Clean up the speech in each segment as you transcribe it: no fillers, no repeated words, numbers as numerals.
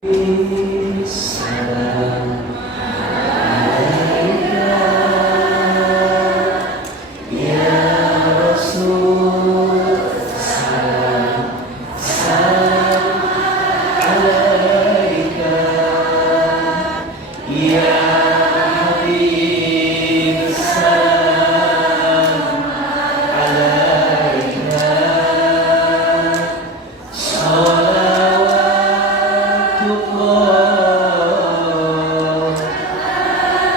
Salam ya Rasul, salam salam alaika ya Habib, salam alaika salawatullah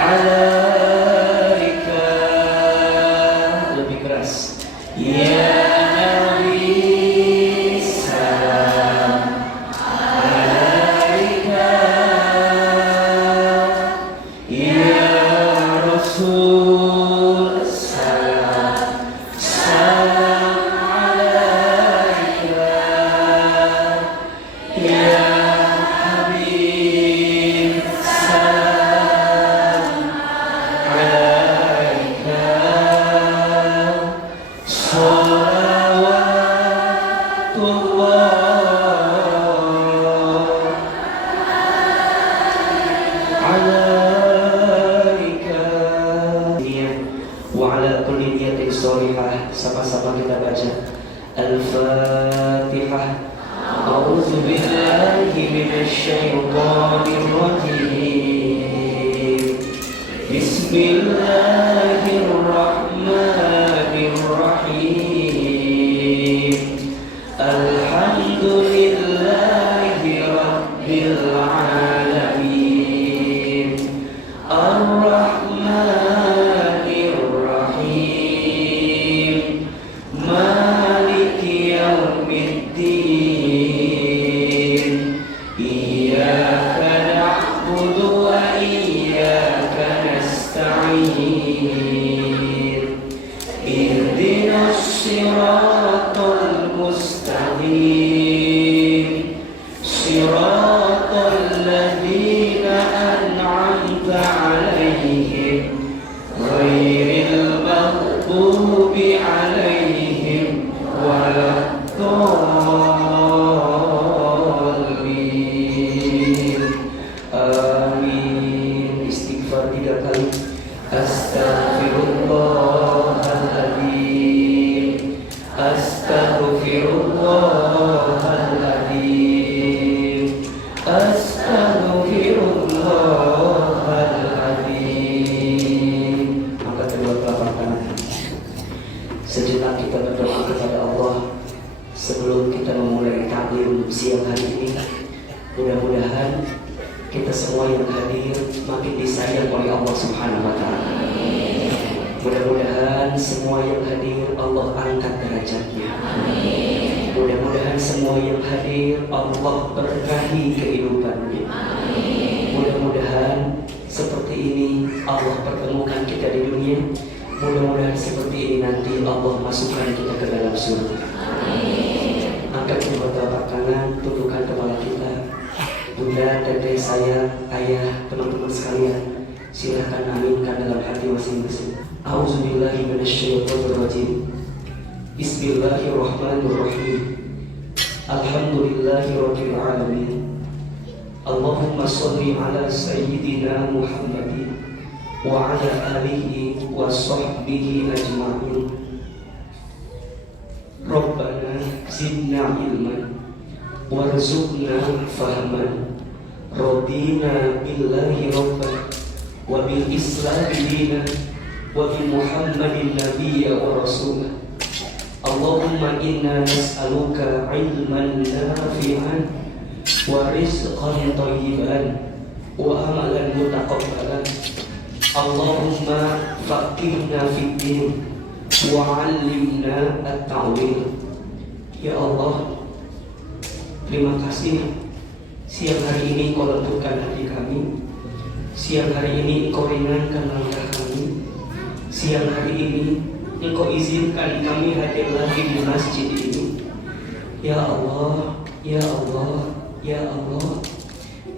alaika. Lebih keras ya Nabi, salam alaika ya Rasul, salam salam alaika ya Habib, salam alaika salawatullah alaika wa ala kulli niyatin sholihah. Sama-sama kita baca Al-Fatihah. A'udzu billahi minasyaitonir rajim. Bismillahirrahmanirrahim. Alhamdulillahi rabbil alamin. Ar-Rahmanir Rahim. Maliki yaumiddin. Iyyaka na'budu wa iyyaka nasta'in. Ihdinas siratal mustaqim. Siratal ladzina an'amta 'alaihim ghairil maghdubi 'alaihim waladdallin. Amin. Istighfar 3 kali. Astaghfirullahaladzim, astaghfirullahaladzim, astaghfirullahaladzim. Angkat kedua telapak tangan. Sejenak kita berdoa kepada Allah sebelum kita memulai taklim siang hari ini. Mudah-mudahan kita semua yang hadir makin disayang oleh Allah Subhanahu wa Ta'ala. Mudah-mudahan semua yang hadir Allah angkat derajatnya. Mudah-mudahan semua yang hadir Allah berkahi kehidupannya. Mudah-mudahan seperti ini Allah pertemukan kita di dunia. Mudah-mudahan seperti ini nanti Allah masukkan kita ke dalam surga. Angkat kedua telapak tangan, tundukkan kepala kita. Bunda, dedek, sayang, ayah, teman-teman sekalian, silakan aminkan dalam hati masing-masing. A'udzubillahi minasyaitonirrajim. Bismillahirrahmanirrahim. Alhamdulillahirabbil alamin. Allahumma shalli ala sayyidina Muhammadin wa ala alihi wa sahbihi ajma'in. Rabbana zidna ilman warzuqna fahman. Radina billahi rabban wa bil islami dinan wa bi Muhammadin nabiyya wa rasulah. Allahumma inna nas'aluka ilman nafi'an wa rizqan thayyiban wa amalan mutaqabbalan. Allahumma faqihna fid din wa 'allimna at-ta'wil. Ya Allah, terima kasih siang hari ini Kau lembutkan hati kami. Siang hari ini Engkau ringankan langkah kami. Siang hari ini Engkau izinkan kami hadir lagi di masjid ini. Ya Allah, Ya Allah, Ya Allah,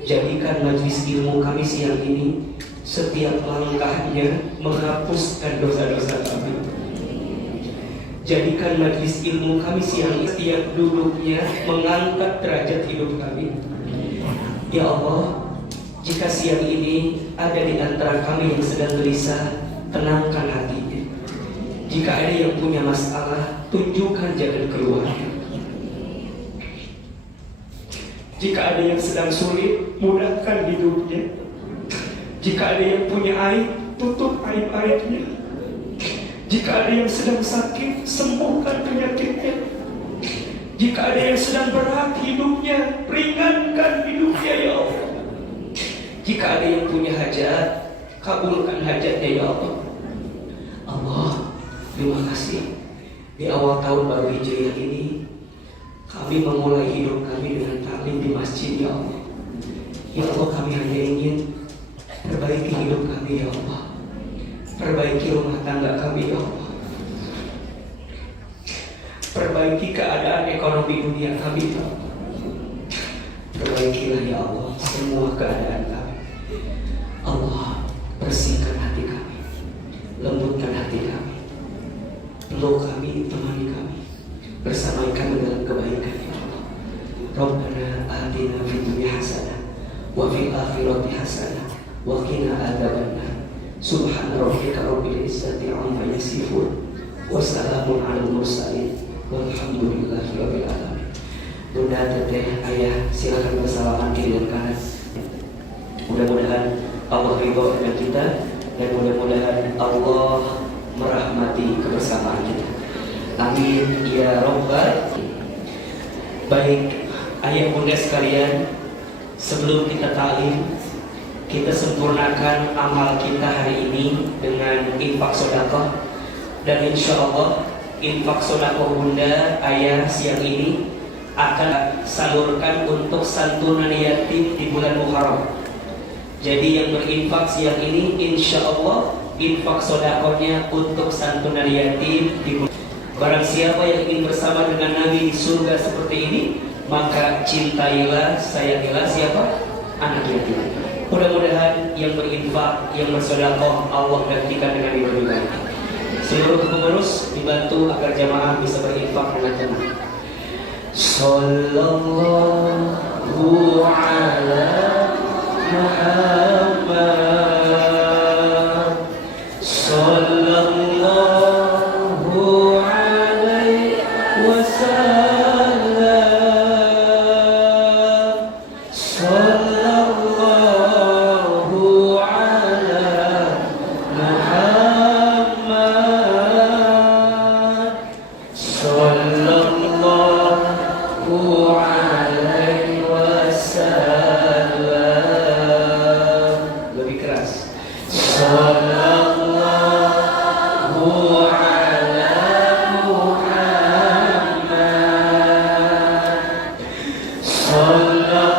jadikan majlis ilmu kami siang ini setiap langkahnya menghapuskan dosa-dosa kami. Jadikan majlis ilmu kami siang ini setiap duduknya mengangkat derajat hidup kami. Ya Allah, jika siang ini ada di antara kami yang sedang gelisah, tenangkan hatinya. Jika ada yang punya masalah, tunjukkan jalan keluar. Jika ada yang sedang sulit, mudahkan hidupnya. Jika ada yang punya aib, tutup aib-aibnya. Jika ada yang sedang sakit, sembuhkan penyakitnya. Jika ada yang sedang berat hidupnya, ringankan hidupnya ya Allah. Jika ada yang punya hajat, kabulkan hajatnya ya Allah. Allah, terima kasih. Di awal tahun baru Hijriah ini, kami memulai hidup kami dengan taklim di masjid ya Allah. Ya Allah, kami hanya ingin perbaiki hidup kami ya Allah. Perbaiki rumah tangga kami ya Allah. Perbaiki keadaan ekonomi dunia kami ya Allah. Perbaikilah ya Allah semua keadaan kami. Allah, bersihkan hati kami, lembutkan hati kami, peluk kami, temani kami, bersamai kami dalam kebaikan ya Allah. Rabbana atina fid dunya hasanah wa fil akhirati hasanah wa qina adzabannar. Subhana rabbika rabbil izzati amma yasifun wa salamun alal mursalin walhamdulillahi rabbil alamin. Bunda, teteh, ayah, silakan bersalaman kiri dan kanan. Mudah-mudahan Allah ridho dengan kita dan mudah-mudahan Allah merahmati kebersamaan kita. Amin ya rabbal. Baik, ayah bunda sekalian, sebelum kita ta'lim, kita sempurnakan amal kita hari ini dengan infak sedekah. Dan insya Allah infak sedekah bunda ayah siang ini akan salurkan untuk santunan yatim di bulan Muharram. Jadi yang berinfak siang ini insya Allah infak sedekahnya untuk santunan yatim di bulan. Barang siapa yang ingin bersama dengan Nabi di surga seperti ini, maka cintailah, sayangilah siapa? Anak yatim. Mudah-mudahan yang berinfak, yang bersedekah Allah gantikan dengan yang lebih baik. Seluruh pengurus dibantu agar jamaah bisa berinfak dengan tenang. Sallallahu ala Muhammad, sallallahu alaihi wasallam, sallallahu ala Muhammad, sallallahu alaihi wasallam. Lebih keras. Sallallahu ala Muhammad, sallallahu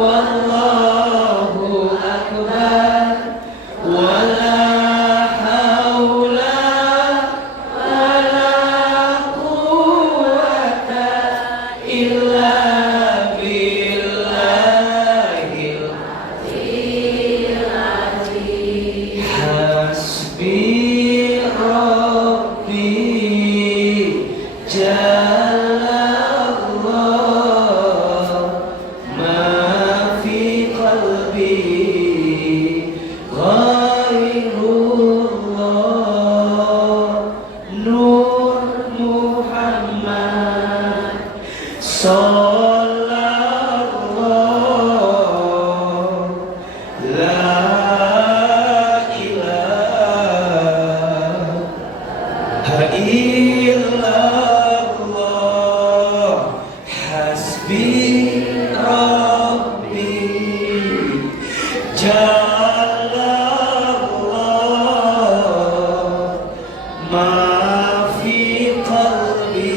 wallahu akbar, wala haula wala quwwata illa billahil azim. Hasbi rabbi jalallah, ma fi qalbi ghairullah, Nur Muhammad sallallahu la ilaha illallah. Hasbi rabbi jalallah, ma fi qalbi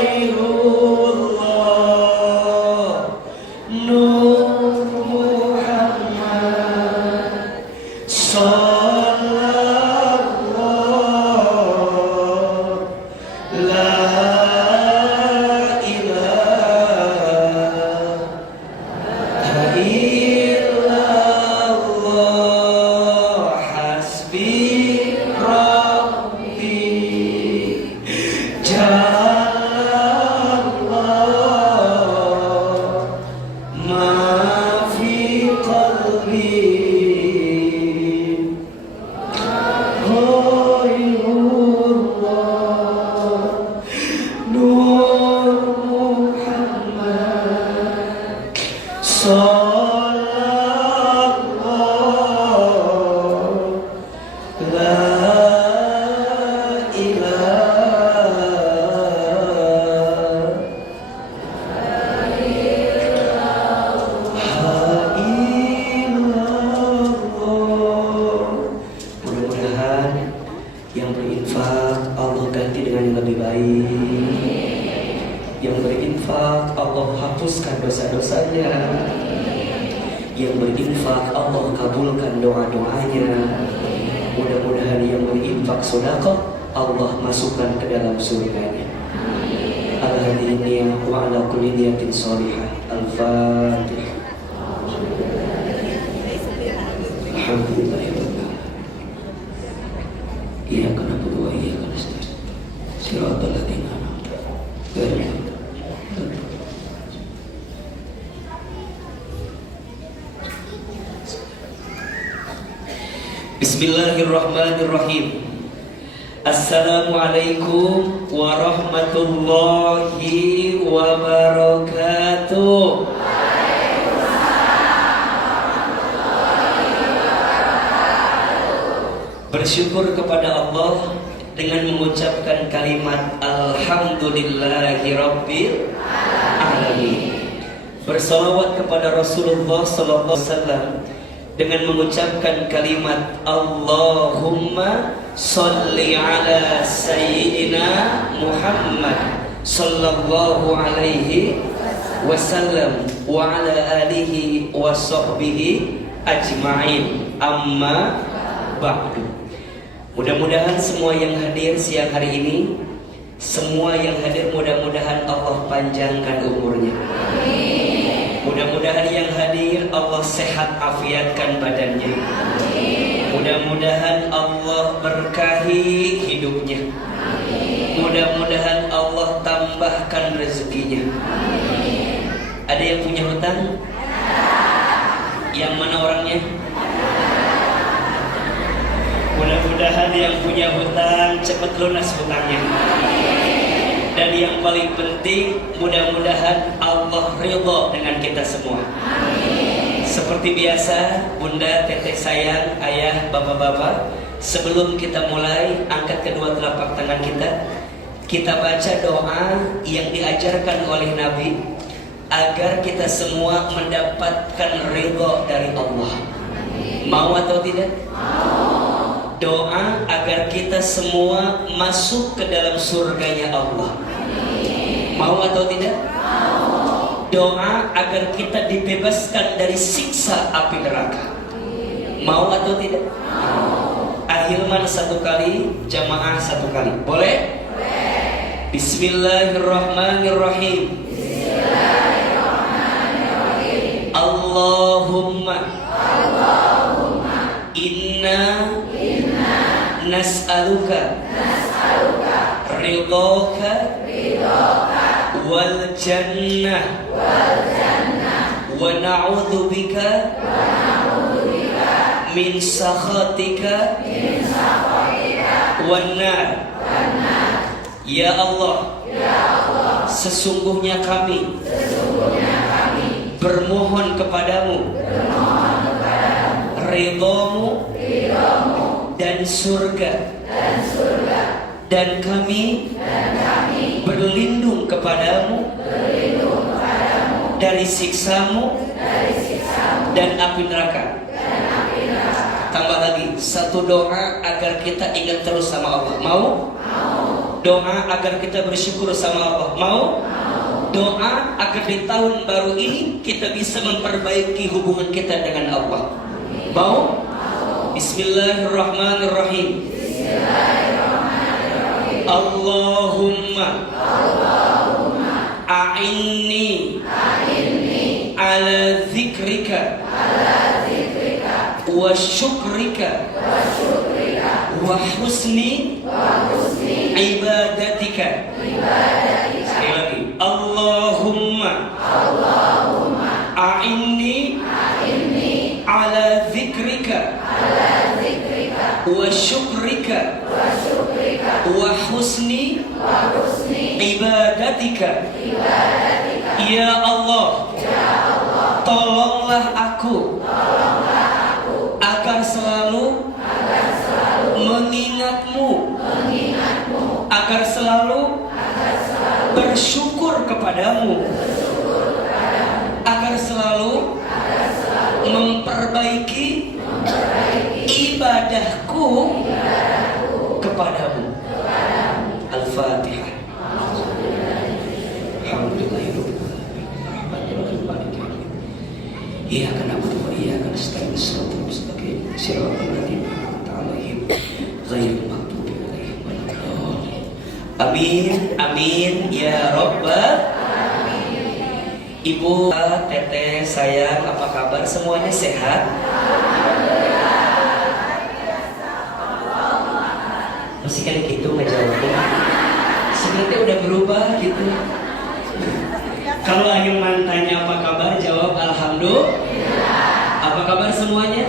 ghairullah, Nur Muhammad sallallahu la ilaha illallah. Hasbi rabbi jalallah, ma fi qalbi ghairullah, Nur Muhammad sallallahu la ilaha illallah. Mudah-mudahan yang berinfak Allah ganti dengan yang lebih baik. Yang berinfak Allah hapuskan dosa-dosanya. Yang berinfak Allah kabulkan doa-doanya. Mudah-mudahan yang berinfak sedekah Allah masukkan ke dalam surganya. Al-hadiniyah wa ala kulli niyatin shalihah. Al-Fatihah. Alhamdulillahirabbil alamin. Iyyaka na'budu wa iyyaka nasta'in. Shiratal ladzina an'amta 'alaihim. Bismillahirrahmanirrahim. Assalamualaikum warahmatullahi wabarakatuh. Bersyukur kepada Allah dengan mengucapkan kalimat Alhamdulillahirabbil alamin. Bersalawat kepada Rasulullah sallallahu alaihi wasallam dengan mengucapkan kalimat Allahumma sholli ala sayyidina Muhammad sallallahu alaihi wasallam wa ala alihi wa sahbihi ajma'in. Amma ba'du. Mudah-mudahan semua yang hadir siang hari ini, semua yang hadir mudah-mudahan Allah panjangkan umurnya. Mudah-mudahan yang hadir Allah sehat afiatkan badannya. Mudah-mudahan Allah berkahi hidupnya. Mudah-mudahan Allah tambahkan rezekinya. Ada yang punya hutang? Yang mana orangnya? Mudah-mudahan yang punya hutang cepat lunas hutangnya. Dan yang paling penting, mudah-mudahan Allah ridha dengan kita semua. Seperti biasa, bunda, teteh sayang, ayah, bapak-bapak, sebelum kita mulai, angkat kedua telapak tangan kita. Kita baca doa yang diajarkan oleh Nabi agar kita semua mendapatkan ridha dari Allah. Mau atau tidak? Doa agar kita semua masuk ke dalam surganya Allah. Mau atau tidak? doa agar kita dibebaskan dari siksa api neraka. Mau atau tidak? Mau. Ahilman satu kali, jamaah satu kali. Boleh? Boleh. Bismillahirrahmanirrahim. Bismillahirrahmanirrahim. Allahumma inna nas'aluka ridhaka wal jannah wa na'udzubika min sakhatika wan nar. Ya Allah, sesungguhnya kami bermohon kepadamu ridhamu dan surga, dan kami berlindung kepadamu dari siksamu dan api neraka. Tambah lagi satu doa agar kita ingat terus sama Allah. Mau? Doa agar kita bersyukur sama Allah. Mau? Doa agar di tahun baru ini kita bisa memperbaiki hubungan kita dengan Allah. Mau? Bismillahirrahmanirrahim. Allahumma a'inni ala zikrika wa syukrika wa husni ibadatika. Sekali lagi. Allahumma a'inni ala zikrika wa syukrika wa husni ibadatika. Ya Allah, tolonglah aku agar selalu mengingatmu, agar selalu bersyukur kepadamu, agar selalu memperbaiki ibadahku kepadamu. Al-Fatihah. Iyyaka na'budu wa iyyaka nasta'in ihdinas siratal ladzina an'amta 'alaihim ghairil maghdubi 'alaihim waladdallin. Amin, amin ya rabbal alamin. Ibu, teteh, sayang, apa kabar? Semuanya sehat? Masih kan gitu ngejawabnya. Sebenarnya udah berubah gitu. Kalau Ahilman tanya apa kabar, jawab alhamdulillah. Apa kabar semuanya?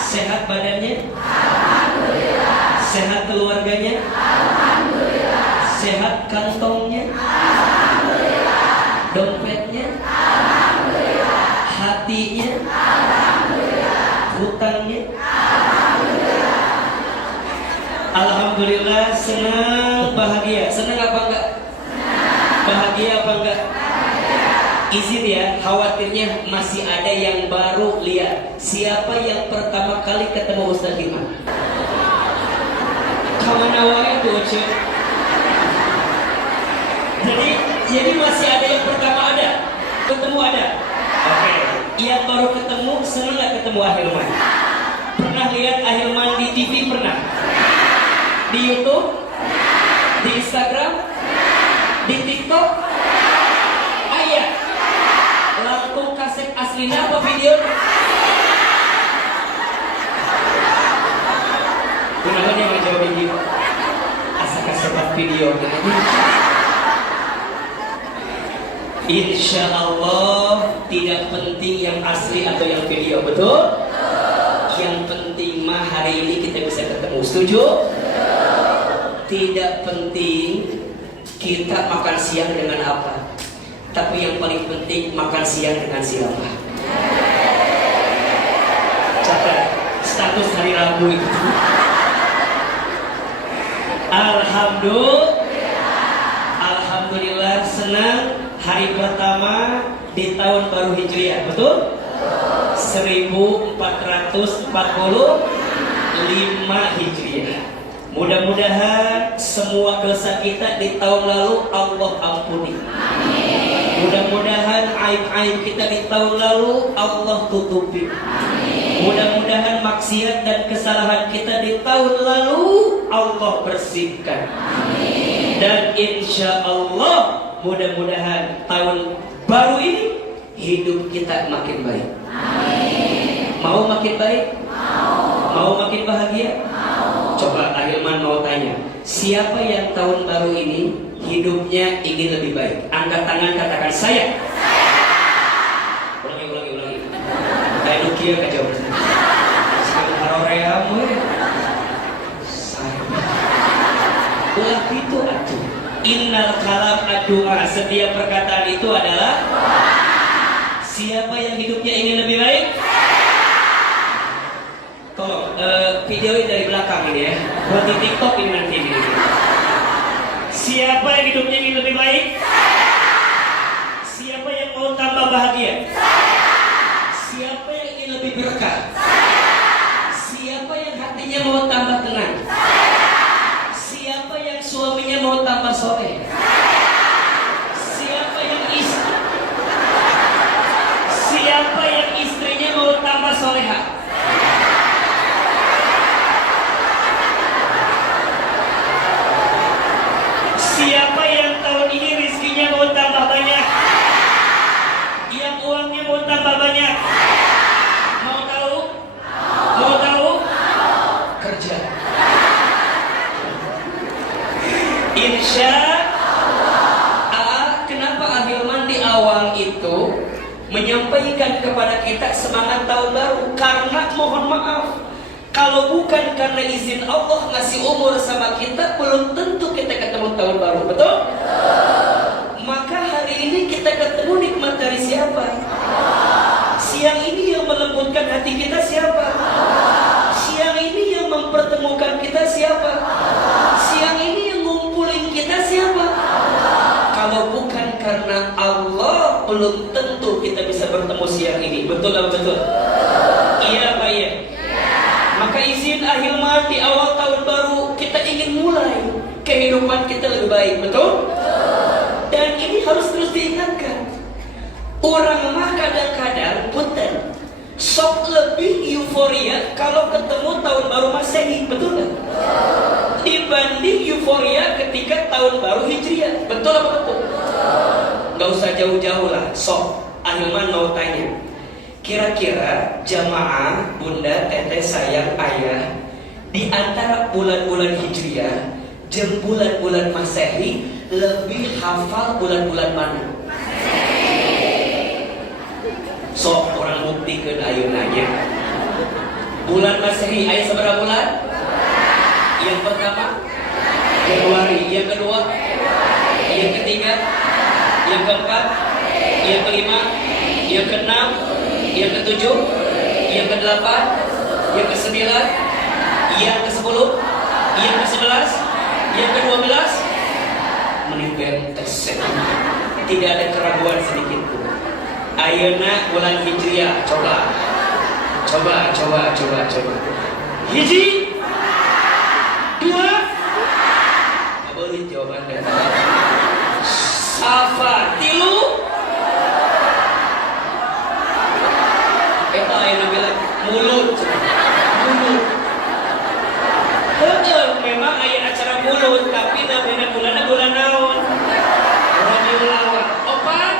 Sehat badannya? Alhamdulillah. Sehat keluarganya? Alhamdulillah. Sehat kantongnya? Alhamdulillah. Dompetnya? Alhamdulillah. Hatinya? Alhamdulillah. Hutangnya? Alhamdulillah. Alhamdulillah, senang, bahagia. Senang apa enggak? Bahagia apa enggak? Izin ya, khawatirnya masih ada yang baru lihat. Siapa yang pertama kali ketemu Ustaz Hilman? Kawan awalnya tuh, cek. Jadi masih ada yang pertama ada? Ketemu ada? Oke. Yang baru ketemu, senang nggak ketemu Ahilman? Pernah lihat Ahilman di TV? Pernah? Di YouTube? Di Instagram? Di TikTok? Ayah, langkung kaset aslinya apa video? Kenapa dia ngejawab gitu? Asa kaset video. Insya Allah tidak penting yang asli atau yang video, betul? Yang penting mah hari ini kita bisa ketemu. Setuju? Tidak penting kita makan siang dengan apa, tapi yang paling penting makan siang dengan siapa. Catat status hari Rabu itu. Alhamdulillah senang hari pertama di tahun baru Hijriah, betul? 1445 Hijriah. Mudah-mudahan semua dosa kita di tahun lalu Allah ampuni. Amin. Mudah-mudahan aib-aib kita di tahun lalu Allah tutupi. Mudah-mudahan maksiat dan kesalahan kita di tahun lalu Allah bersihkan. Dan insya Allah mudah-mudahan tahun baru ini hidup kita makin baik. Mau makin baik? Mau makin bahagia? Coba Ahilman mau tanya, siapa yang tahun baru ini hidupnya ingin lebih baik? Angkat tangan, katakan saya. Ulangi. Kayak Nukia kacau. Sekarang haroreamu ya. Saya. Ulah itu atuh. Innal kalam ad-du'a. Setiap perkataan itu adalah siapa yang hidupnya ingin lebih baik? Tolong videoin dari belakang ini ya. Buat di TikTok ini nanti ini. Siapa yang hidupnya ingin lebih baik? Siapa yang mau tambah bahagia? Siapa yang ingin lebih berkah? Siapa yang hatinya mau tambah tenang? Siapa yang suaminya mau tambah soleh? Siapa yang istrinya mau tambah soleha? Siapa yang tahun ini rizkinya mau tambah banyak? Yang uangnya mau tambah banyak? Mau tahu? Mau tahu? Kerja. Insya Allah. Kenapa Ahilman di awal itu menyampaikan kepada kita semangat tahun baru? Karena mohon maaf, kalau bukan karena izin Allah ngasih umur sama kita, belum tentu kita ketemu tahun baru, betul? Maka hari ini kita ketemu nikmat dari siapa? Siang ini yang melembutkan hati kita siapa? Siang ini yang mempertemukan kita siapa? Siang ini yang ngumpulin kita siapa? Kalau bukan karena Allah, belum tentu kita bisa bertemu siang ini, betul atau betul? Iya Pak ya. Maka izin Ahilman di awal tahun baru kita ingin mulai kehidupan kita lebih baik, betul? Dan ini harus terus diingatkan. Orang mah kadang-kadang punten sok lebih euforia kalau ketemu tahun baru Masehi, betul nggak? Dibanding euforia ketika tahun baru Hijriah, betul apa betul? Nggak usah jauh-jauh lah, sok Ahilman mau tanya. Kira-kira jamaah, bunda, teteh, sayang, ayah, di antara bulan-bulan Hijriah dan bulan-bulan Masehi lebih hafal bulan-bulan mana? Sok orang buktikan ayeunanya. Bulan Masehi aya seberapa bulan? Yang pertama Februari, yang kedua, yang ketiga, yang keempat, yang kelima, yang keenam, yang ketujuh, yang kedelapan, yang kesembilan, yang kesepuluh, yang kesebelas, yang kedua-belas. Menit bentes. Tidak ada keraguan sedikit pun. Ayeuna bulan Hijriah, coba. Hiji, dua, boleh jawabannya. Safar, tilu. Eta ayeuna bilang mulut. Memang aya acara mulut, tapi namanya bulan naon? Rabiul Awal. Opat,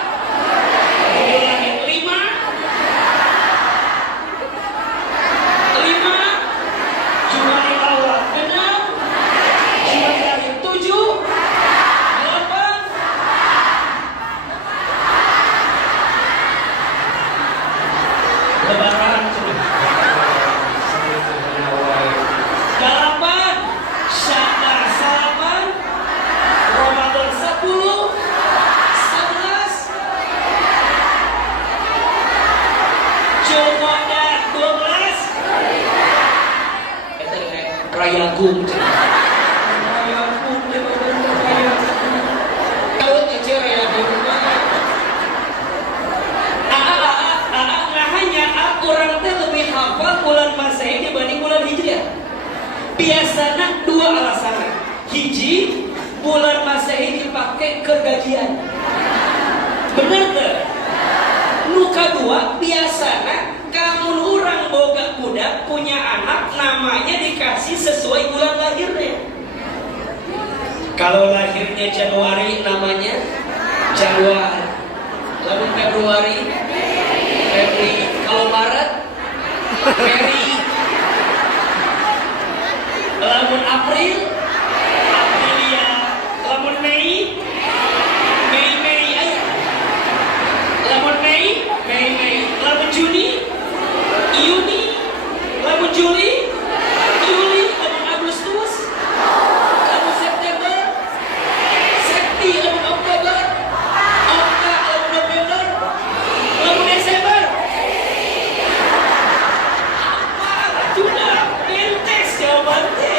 Rabiul Akhir. Lima, Jumadil Awal. Enam, Jumadil Akhir. Tujuh, delapan, Lebaran. Delapan, Syawal, Salaman, Ramadan 10, 11, Jumadah 12. Eta Rayagum. Tahun aja Rayagum. Orang teh lebih hafal bulan Masehi dibanding bulan Hijriah. Biasanya dua alasan. Hiji, bulan Masehi dipakai ke gajian. Bener tuh. Nuka dua biasanya kamu orang boga budak punya anak namanya dikasih sesuai bulan lahirnya. Kalau lahirnya Januari namanya Januari, lalu Februari Febri, kalau Maret Mary, lalu April Aprilia, lalu Mei Mei ayah, lalu Mei, lalu Juni Yuni, lalu Juli Juli, lalu Agustus, lalu September Septi, lalu Oktober Okta, lalu November, lalu Desember. Apa? Sudah entes jawabannya.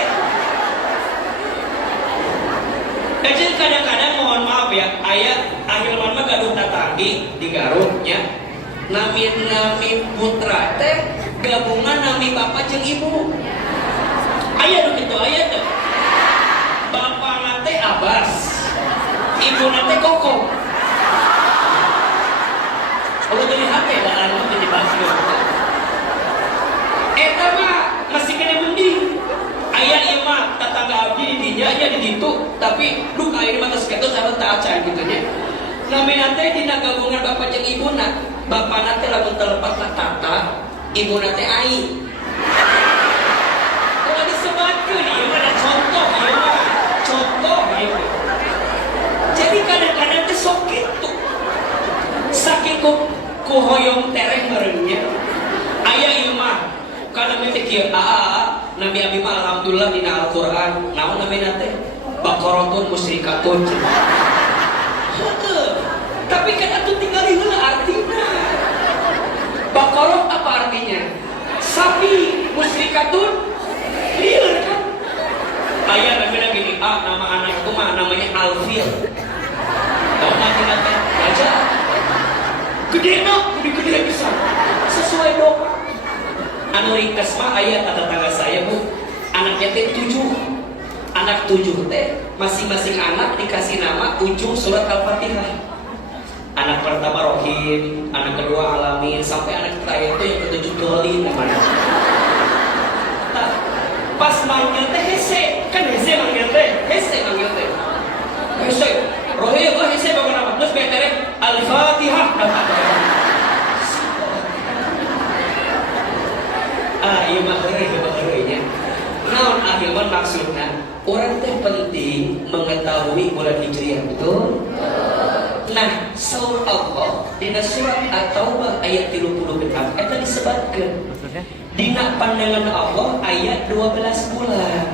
Kecil kadang-kadang mohon maaf ya, ayah Ahilman mah gaduh tatanggi di Garutnya. Nami putra teh gabungan nami bapak jeung ibu. Ayah nu kitu aya teh. Bapak nate Abbas, ibu nate Koko. Kalau dari hati lah anu jadi basio. Eta mah masih kena mending. Ayah ieu mah tetangga abdi di dinya nya di ditu, tapi duka ini mah geus kitu sareng teu acan kitu nya. Nami nate dina gabungan bapak jeung ibuna. Bapak nate lamun terlepas tata, ibu nate ai. Kalau disebatkeun ieu mah contoh ieu mah. Contoh ieu. Jadi kadang-kadang teh sok kitu. Saking ku hoyong tereh mereungnya. Aya ieu mah kana teh kieu Nabi Abi mah alhamdulillah dina Al-Qur'an. Naon namina teh? Baqaratun musyrikatun. Heuh. Tapi kan atuh tinggal heula artina. Baqarah apa artinya? Sapi, musyrikatun liar kan? Ayah namanya gini, nama anak itu mah namanya Alfil. Tahu namanya teh? Aja. Gede nak, gede bisa. Sesuai doa. Anu ringkas mah ayah tetangga saya bu, anaknya teh 7. Anak 7 teh, masing-masing anak dikasih nama ujung surat Al-Fatihah. Anak pertama Rohim, anak kedua Alamin, sampai anak terakhir itu yang ketujuh Dolin namanya. Nah, pas manggil teh Hese, kan Hese manggil teh, Hese. Rohim, Hese bawa nama, terus betere Al-Fatihah. Iya maksudnya. Naon akhirnya maksudnya orang teh penting mengetahui bulan Hijriah, betul? Nah, saur Allah dina surat At-Taubah ayat 36 eta disebutkeun. Dina pandangan Allah ayat 12 bulan.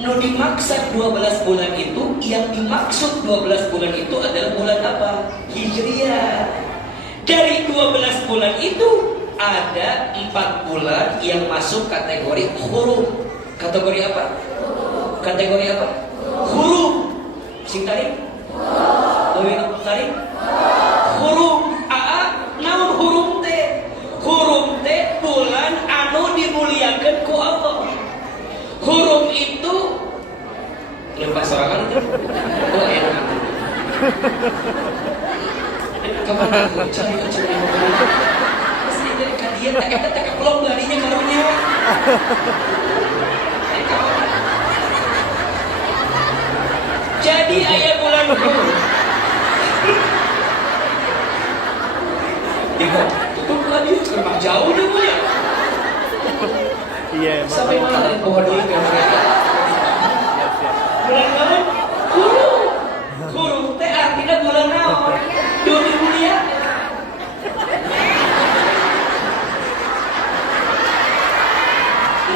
Nu dimaksud 12 bulan itu, yang dimaksud 12 bulan itu adalah bulan apa? Hijriah. Dari 12 bulan itu ada 4 bulan yang masuk kategori huruf. Kategori apa? Kategori apa? Huruf. Sing tarik? Tarik? Huruf. Naon huruf teh? Huruf teh bulan anu dimuliakeun ku Allah. Huruf itu lepas sorangan itu. Oh enak. Kapan aku cari dia tak pelong larinya karunya. Jadi ayat bulan itu bukan dia memang jauh deh bu ya. Iya. Sampai mana dari bawah dulu kan? Bulan naon? Huruf teh artinya bulan naon? Doni mulia.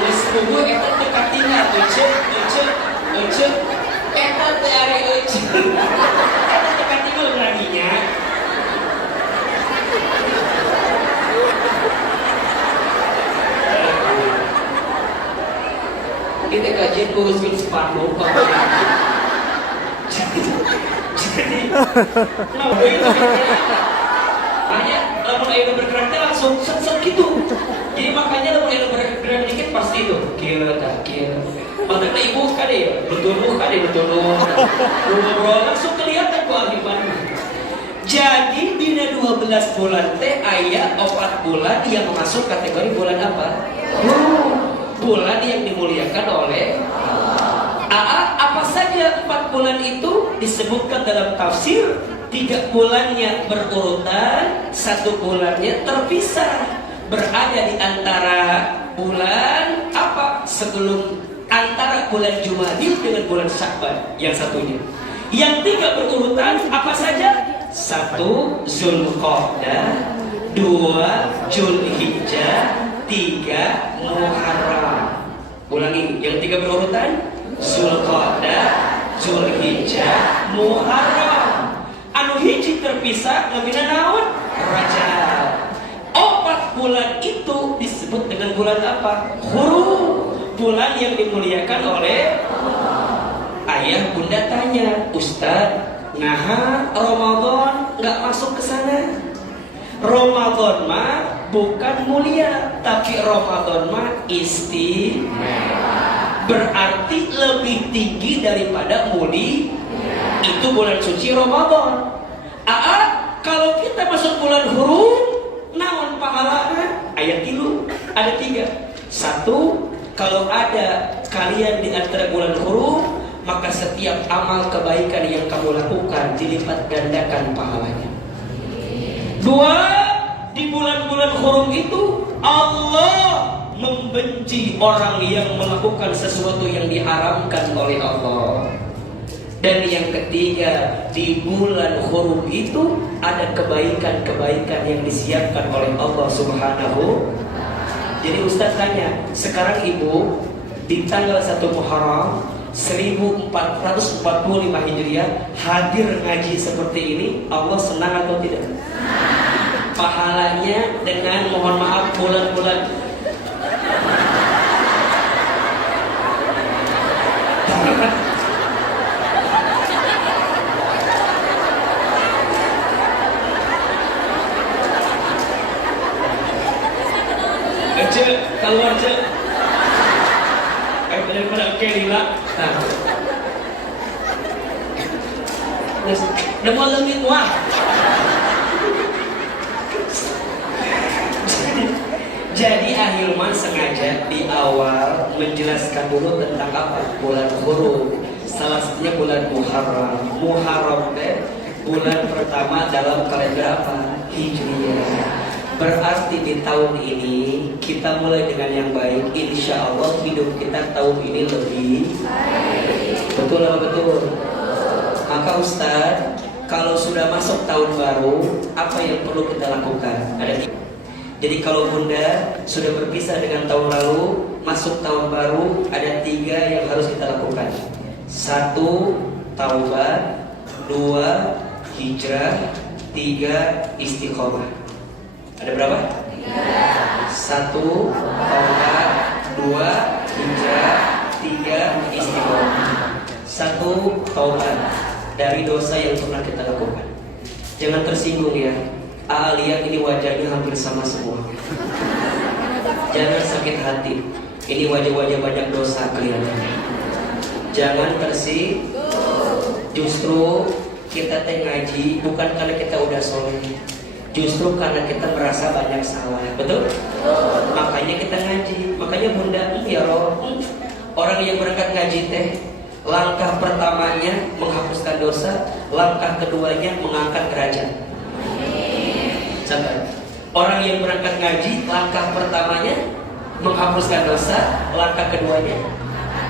Sebuah eta teka tinggal ece eta teh are ece eta teka tinggal beraninya. Kita kajian kuruskan spanduk jadi hanya lamun aya bergerak langsung set gitu. Jadi makanya lamun aya bergerak dikit pasti itu kira. Makanya ibu kade betul. Ngobrol langsung kelihatan ku Alifan. Jadi dina 12 bulan teh aya 4 bulan yang masuk kategori bulan apa? Bulan yang dimuliakan oleh apa saja 4 bulan itu disebutkan dalam tafsir. 3 bulannya berurutan, 1 bulannya terpisah, berada di antara bulan apa? Sebelum antara bulan Jumadil dengan bulan Sya'ban yang satunya. Yang 3 berurutan apa saja? 1 Zulqa'dah, 2 Zulhijjah, 3 Muharram. Ulangi, yang 3 berurutan Zulqa'dah, Zulhijjah, Muharram. Anu hiji terpisah ngamina naon? Rajab. 4 bulan itu disebut dengan bulan apa? Hurum. Bulan yang dimuliakan oleh ayah bunda tanya, Ustaz, nah Ramadan nggak masuk ke sana. Ramadan mah bukan mulia, tapi Ramadan mah istimewa. Berarti lebih tinggi daripada muli. Itu bulan suci Ramadan. Kalau kita masuk bulan hurum, naon pahalana? Ayat 3 ada 3. 1, kalau ada kalian di antara bulan hurum, maka setiap amal kebaikan yang kamu lakukan dilipat gandakan pahalanya. 2, di bulan-bulan hurum itu Allah membenci orang yang melakukan sesuatu yang diharamkan oleh Allah. Dan yang ketiga, di bulan hurum itu ada kebaikan-kebaikan yang disiapkan oleh Allah Subhanahu. Jadi Ustaz tanya, sekarang ibu di tanggal 1 Muharram 1445 Hijriah hadir ngaji seperti ini, Allah senang atau tidak? Pahalanya dengan mohon maaf bulan-bulan keluar cek. Daripada oke lila. Nah. Udah mau lemit wah. Jadi Ahilman sengaja di awal menjelaskan dulu tentang apa? Bulan hurum. Salah satunya bulan Muharram. Muharram teh bulan pertama dalam kalender apa? Hijriah. Berarti di tahun ini kita mulai dengan yang baik. Insya Allah hidup kita tahun ini lebih baik. Betul atau betul? Maka Ustaz, kalau sudah masuk tahun baru, apa yang perlu kita lakukan? Ada. Jadi kalau Bunda sudah berpisah dengan tahun lalu, masuk tahun baru, ada 3 yang harus kita lakukan. 1, taubat. 2, hijrah. 3, istiqomah. Ada berapa? 3. 1, taubat. 2, hijrah. 3, istiqomah. 1, taubat dari dosa yang pernah kita lakukan. Jangan tersinggung ya. Lihat ini wajahnya hampir sama semua. Jangan sakit hati. Ini wajah-wajah banyak dosa kelihatannya. Jangan tersinggung. Justru kita ngaji bukan karena kita udah soleh. Justru karena kita merasa banyak salah. Betul? Makanya kita ngaji. Makanya Bunda, ya Roh, orang yang berangkat ngaji teh, langkah pertamanya menghapuskan dosa, langkah keduanya mengangkat derajat. Catat. Orang yang berangkat ngaji, langkah pertamanya menghapuskan dosa, langkah keduanya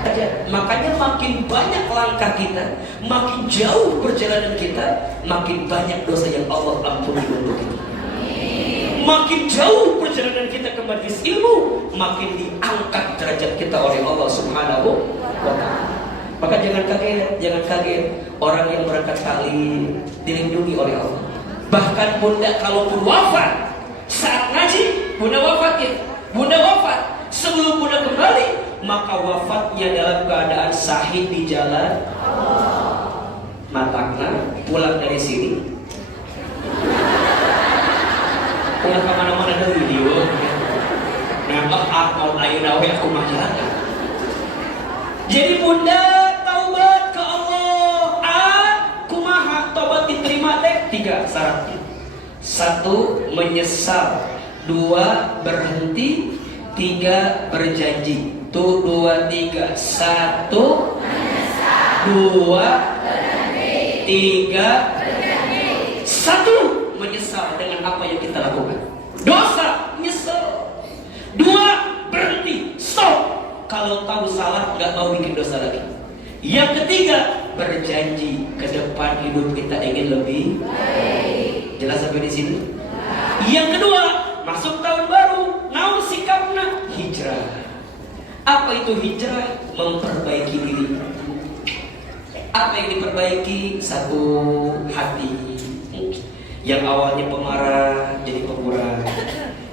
derajat. Makanya makin banyak langkah kita, makin jauh perjalanan kita, makin banyak dosa yang Allah ampuni untuk kita. Makin jauh perjalanan kita ke majelis ilmu, makin diangkat derajat kita oleh Allah Subhanahu wa ta'ala. Maka jangan kaget orang yang berangkat taklim dilindungi oleh Allah. Bahkan Bunda kalaupun wafat saat ngaji, Bunda wafat ya. Bunda wafat sebelum Bunda kembali, maka wafatnya dalam keadaan sahih di jalan Allah. Matangna pulang dari sini, pulang kemana-mana ada video. Nampak akal ayu dawe aku majalah. Jadi Bunda taubat ke Allah. Kumaha tobat diterima teh 3. syaratnya. 1. Menyesal. 2. Berhenti. 3. Berjanji. Tuh 2, 3. 1. 2. 3. 1. Menyesal dengan apa yang kita lakukan. Dosa, nyesel. 2. Berhenti, stop. Kalau tahu salah, nggak mau bikin dosa lagi. Yang ketiga, berjanji ke depan hidup kita ingin lebih baik. Jelas sampai di sini? Yang kedua, masuk tahun baru, naon sikapna? Hijrah. Apa itu hijrah? Memperbaiki diri. Apa yang diperbaiki? 1. Hati. Yang awalnya pemarah jadi pemurah.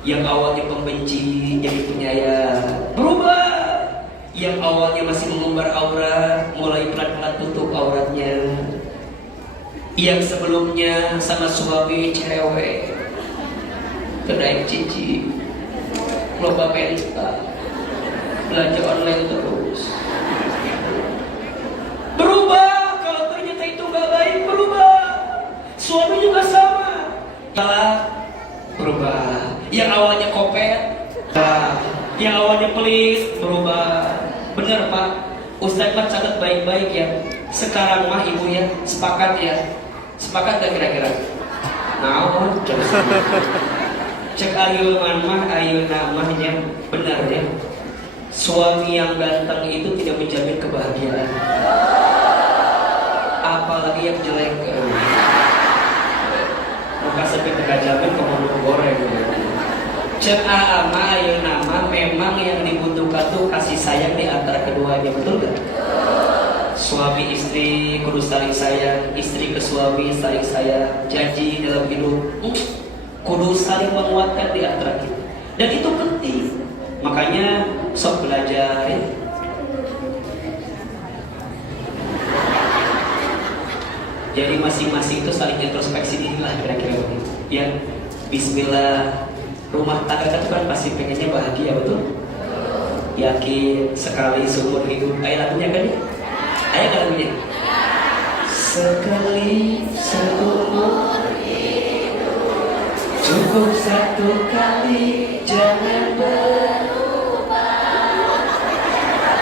Yang awalnya pembenci jadi penyayang. Berubah. Yang awalnya masih mengumbar aurat, mulai pelan-pelan tutup auratnya. Yang sebelumnya sama suami cerewet, kedai cici, loba penta, belanja online terus. Berubah. Kalau ternyata itu nggak baik, berubah. Suami juga sama. Berubah. Yang awalnya kopet, yang awalnya pelit, berubah. Bener Pak, Ustadz Pak catat baik-baik ya. Sekarang mah ibu ya, sepakat ya. Sepakat gak kira-kira? Nah, cek ayunan mah, ayunan mahnya benar ya. Suami yang ganteng itu tidak menjamin kebahagiaan. Apalagi yang jelek. Muka sepi tengah jamin kamu goreng. Cek ama ayo nama memang yang dibutuhkan tuh kasih sayang di antara keduanya, betul gak? Suami istri kudu saling sayang, istri ke suami saling sayang, janji dalam hidup kudu saling menguatkan di antara kita. Dan itu penting. Makanya sok belajar ya. Jadi masing-masing itu saling introspeksi diri lah kira-kira begitu. Ya, Bismillah. Rumah tangga itu kan pasti pengennya bahagia, betul? Yakin sekali seumur hidup. Ayo lagunya kan ya? Ayo kan lagunya? Sekali seumur hidup, cukup satu kali, jangan berubah.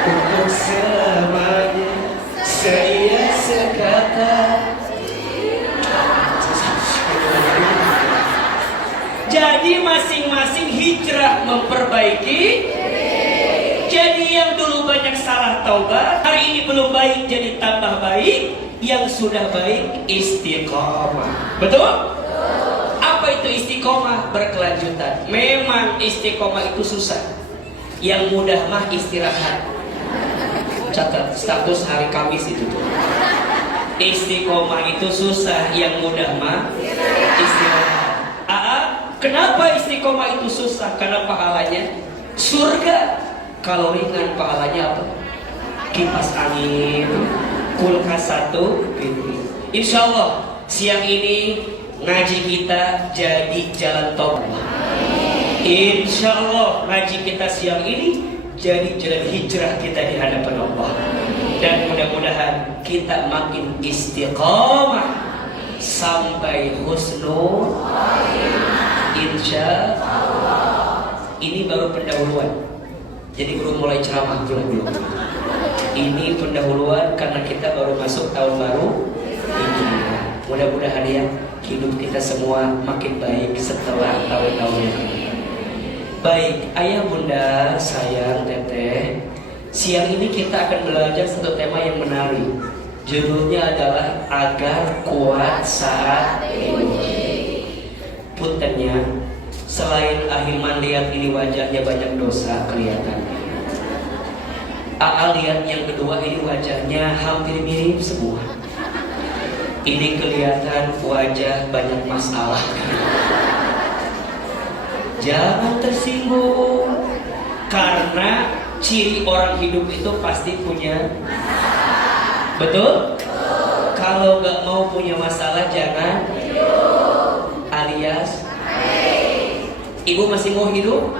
Untuk selamanya, seia sekata. Jadi masing-masing hijrah memperbaiki. Jadi yang dulu banyak salah taubat, hari ini belum baik jadi tambah baik. Yang sudah baik istiqomah. Betul? Apa itu istiqomah? Berkelanjutan. Memang istiqomah itu susah. Yang mudah mah istirahat. Catat status hari Kamis itu tuh. Istiqomah itu susah, yang mudah mah istirahat. Kenapa istiqomah itu susah? Karena pahalanya surga. Kalau ringan pahalanya apa? Kipas angin, kulkas 1 pintu. Insya Allah siang ini ngaji kita jadi jalan tol. Insya Allah ngaji kita siang ini jadi jalan hijrah kita di hadapan Allah. Dan mudah-mudahan kita makin istiqomah sampai husnul. Insya Allah. Ini baru pendahuluan. Jadi belum mulai ceramah belum. Ini pendahuluan karena kita baru masuk tahun baru. Mudah-mudahan ya hidup kita semua makin baik setelah tahun-tahun ini. Baik, ayah bunda, sayang, teteh. Siang ini kita akan belajar satu tema yang menarik. Judulnya adalah agar kuat saat diuji. Puntennya, selain Ahilman lihat ini wajahnya banyak dosa kelihatan. Aa lihat yang kedua ini wajahnya hampir mirip semua. Ini kelihatan wajah banyak masalah. Jangan tersinggung, karena ciri orang hidup itu pasti punya. Betul? Kalau nggak mau punya masalah jangan. Alias ibu masih mau hidup?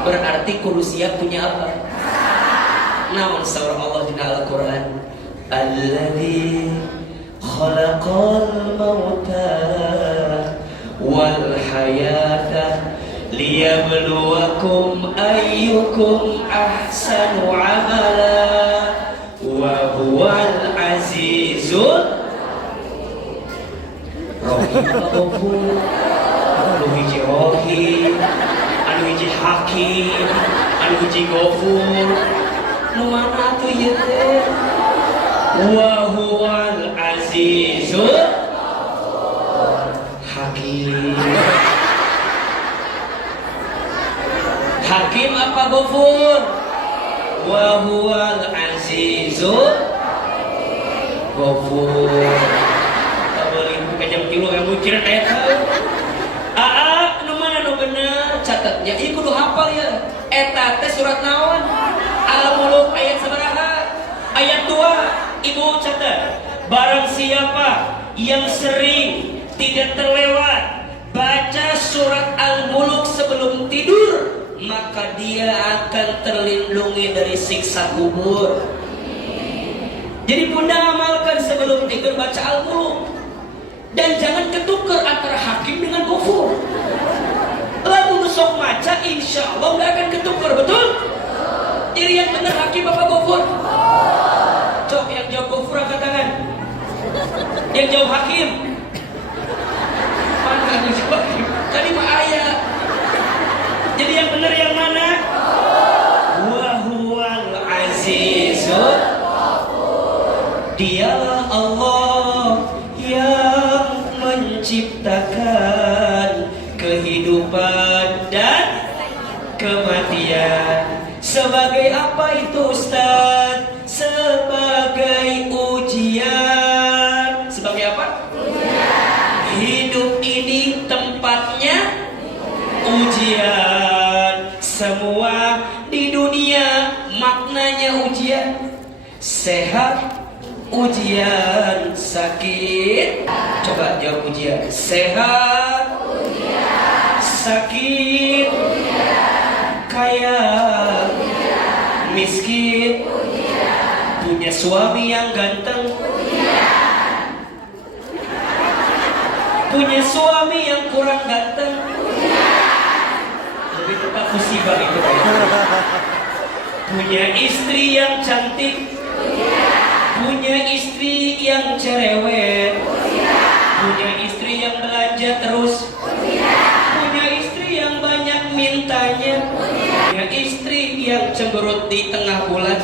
Berarti kudu siap punya apa? Namun surah Allah di Al-Quran, Alladzi khalaqal mauta wal hayata liyabluwakum ayyukum ahsanu amala wa huwal azizul rahim. Anu hiji rohim, anu hiji hakim, anu hiji ghafur. Nu mana atuh ieu teh? Wa huwal azizul hakim. Hakim apa ghafur? Wa huwal azizul ghafur. Tabeli buka jam 3 ilmu kira eta. Nu mana nu bener catatnya ieu kudu hafal ya. Eta teh surat naon? Al-Muluk ayat sabaraha? Ayat 2. Ibu catat. Barang siapa yang sering tidak terlewat baca surat Al-Muluk sebelum tidur, maka dia akan terlindungi dari siksa kubur. Jadi bunda amalkan sebelum tidur baca Al-Muluk. Dan jangan ketukar antara hakim dengan ghafur. Lalu sok maca, insya Allah nggak akan ketukar, betul? Jadi yang benar hakim apa ghafur? Cok, yang jawab ghafur angkat tangan. Yang jawab hakim. Mana yang jawab hakim? Tadi mah ayat. Jadi yang benar yang mana? Wa huwal azizul. Dialah Allah yang menciptakan kehidupan dan kematian. Sebagai apa itu Ustaz? Sebagai ujian. Sebagai apa? Ujian. Hidup ini tempatnya ujian. Semua di dunia maknanya ujian. Sehat ujian, sakit. Coba jawab ujian. Sehat ujian, sakit ujian, kaya ujian, miskin ujian, punya suami yang ganteng ujian, punya suami yang kurang ganteng ujian. Lebih tepat musibah itu. Punya istri yang cantik ujian, punya istri yang cerewet, punya istri yang belanja terus, punya istri yang banyak mintanya, punya istri yang cemberut di tengah bulan,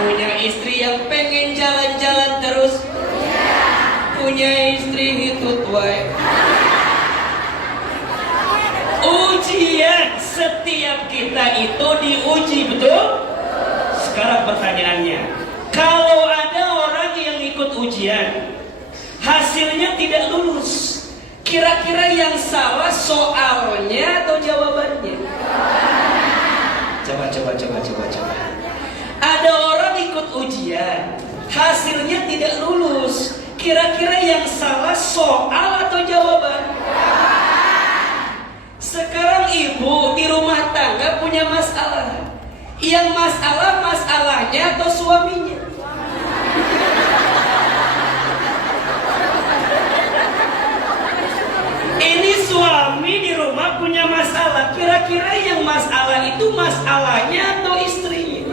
punya istri yang pengen jalan-jalan terus, punya istri hitut wae. Ujian, setiap kita itu diuji, betul? Sekarang pertanyaannya, kalau ada orang yang ikut ujian, hasilnya tidak lulus, kira-kira yang salah soalnya atau jawabannya? Coba. Ada orang ikut ujian, hasilnya tidak lulus, kira-kira yang salah soal atau jawaban? Sekarang ibu di rumah tangga punya masalah. Yang masalahnya atau suaminya? Ini suami di rumah punya masalah. Kira-kira yang masalah itu masalahnya atau istrinya?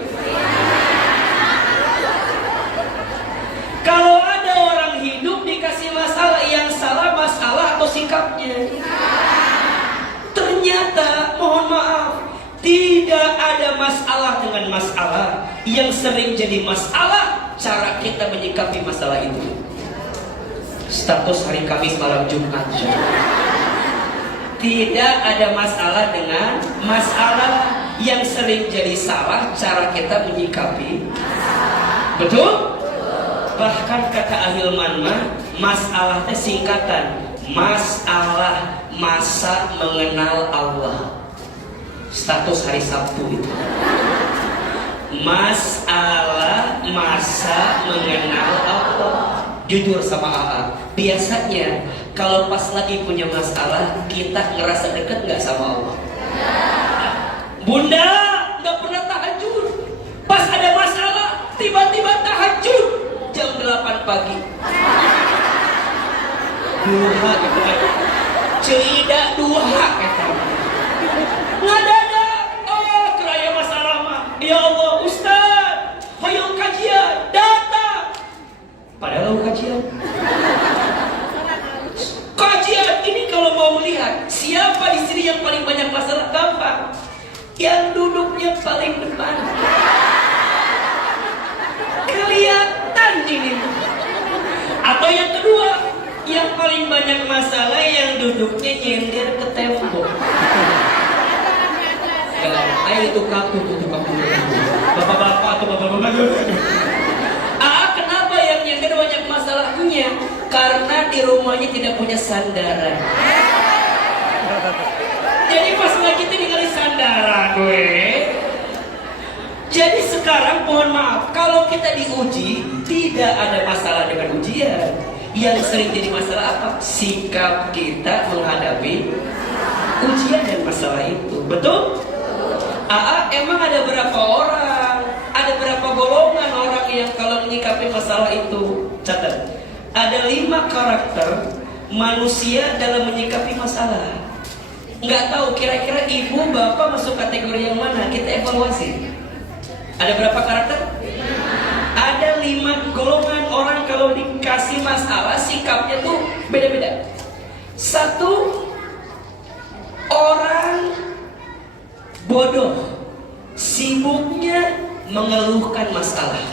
Kalau ada orang hidup dikasih masalah, yang salah masalah atau sikapnya? Ternyata, mohon maaf, tidak ada masalah dengan masalah. Yang sering jadi masalah cara kita menyikapi masalah itu. Status hari Kamis malam Jumat. Tidak ada masalah dengan masalah. Yang sering jadi salah cara kita menyikapi. Betul? Bahkan kata Ahilman mah, masalah itu singkatan. Masalah masa mengenal Allah. Status hari Sabtu itu. Masalah masa mengenal Allah. Jujur sama AA, biasanya kalau pas lagi punya masalah, kita ngerasa deket nggak sama Allah? Bunda nggak pernah tahajud. Pas ada masalah, tiba-tiba tahajud jam 8 pagi. duha gitu kan. Ceida duha kata. Ngadadak keraya masalah mah. Ya Allah, Ustaz, hayang kajian datang. Padahal kajian. Kajian ini kalau mau melihat siapa di sini yang paling banyak masalah, gampang. Yang duduknya paling depan. Kelihatan ini. Atau yang kedua, yang paling banyak masalah yang duduknya nyender ke tembok. Ayo tukang bapak-bapak atau bapak-bapak. Kenapa yang nyender banyak masalahnya? Karena di rumahnya tidak punya sandaran. Jadi pas ngaji itu ningali sandaran gue. Jadi sekarang mohon maaf, kalau kita diuji tidak ada masalah dengan ujian. Yang sering jadi masalah apa? Sikap kita menghadapi ujian dan masalah itu. Betul? Emang ada berapa orang? Ada berapa golongan orang yang kalau menyikapi masalah itu? Catat. Ada 5 karakter manusia dalam menyikapi masalah. Nggak tahu kira-kira ibu bapak masuk kategori yang mana? Kita evaluasi. Ada berapa karakter? Ada 5 golongan orang kalau dikasih masalah sikapnya tuh beda-beda. 1, orang bodoh, sibuknya mengeluhkan masalah.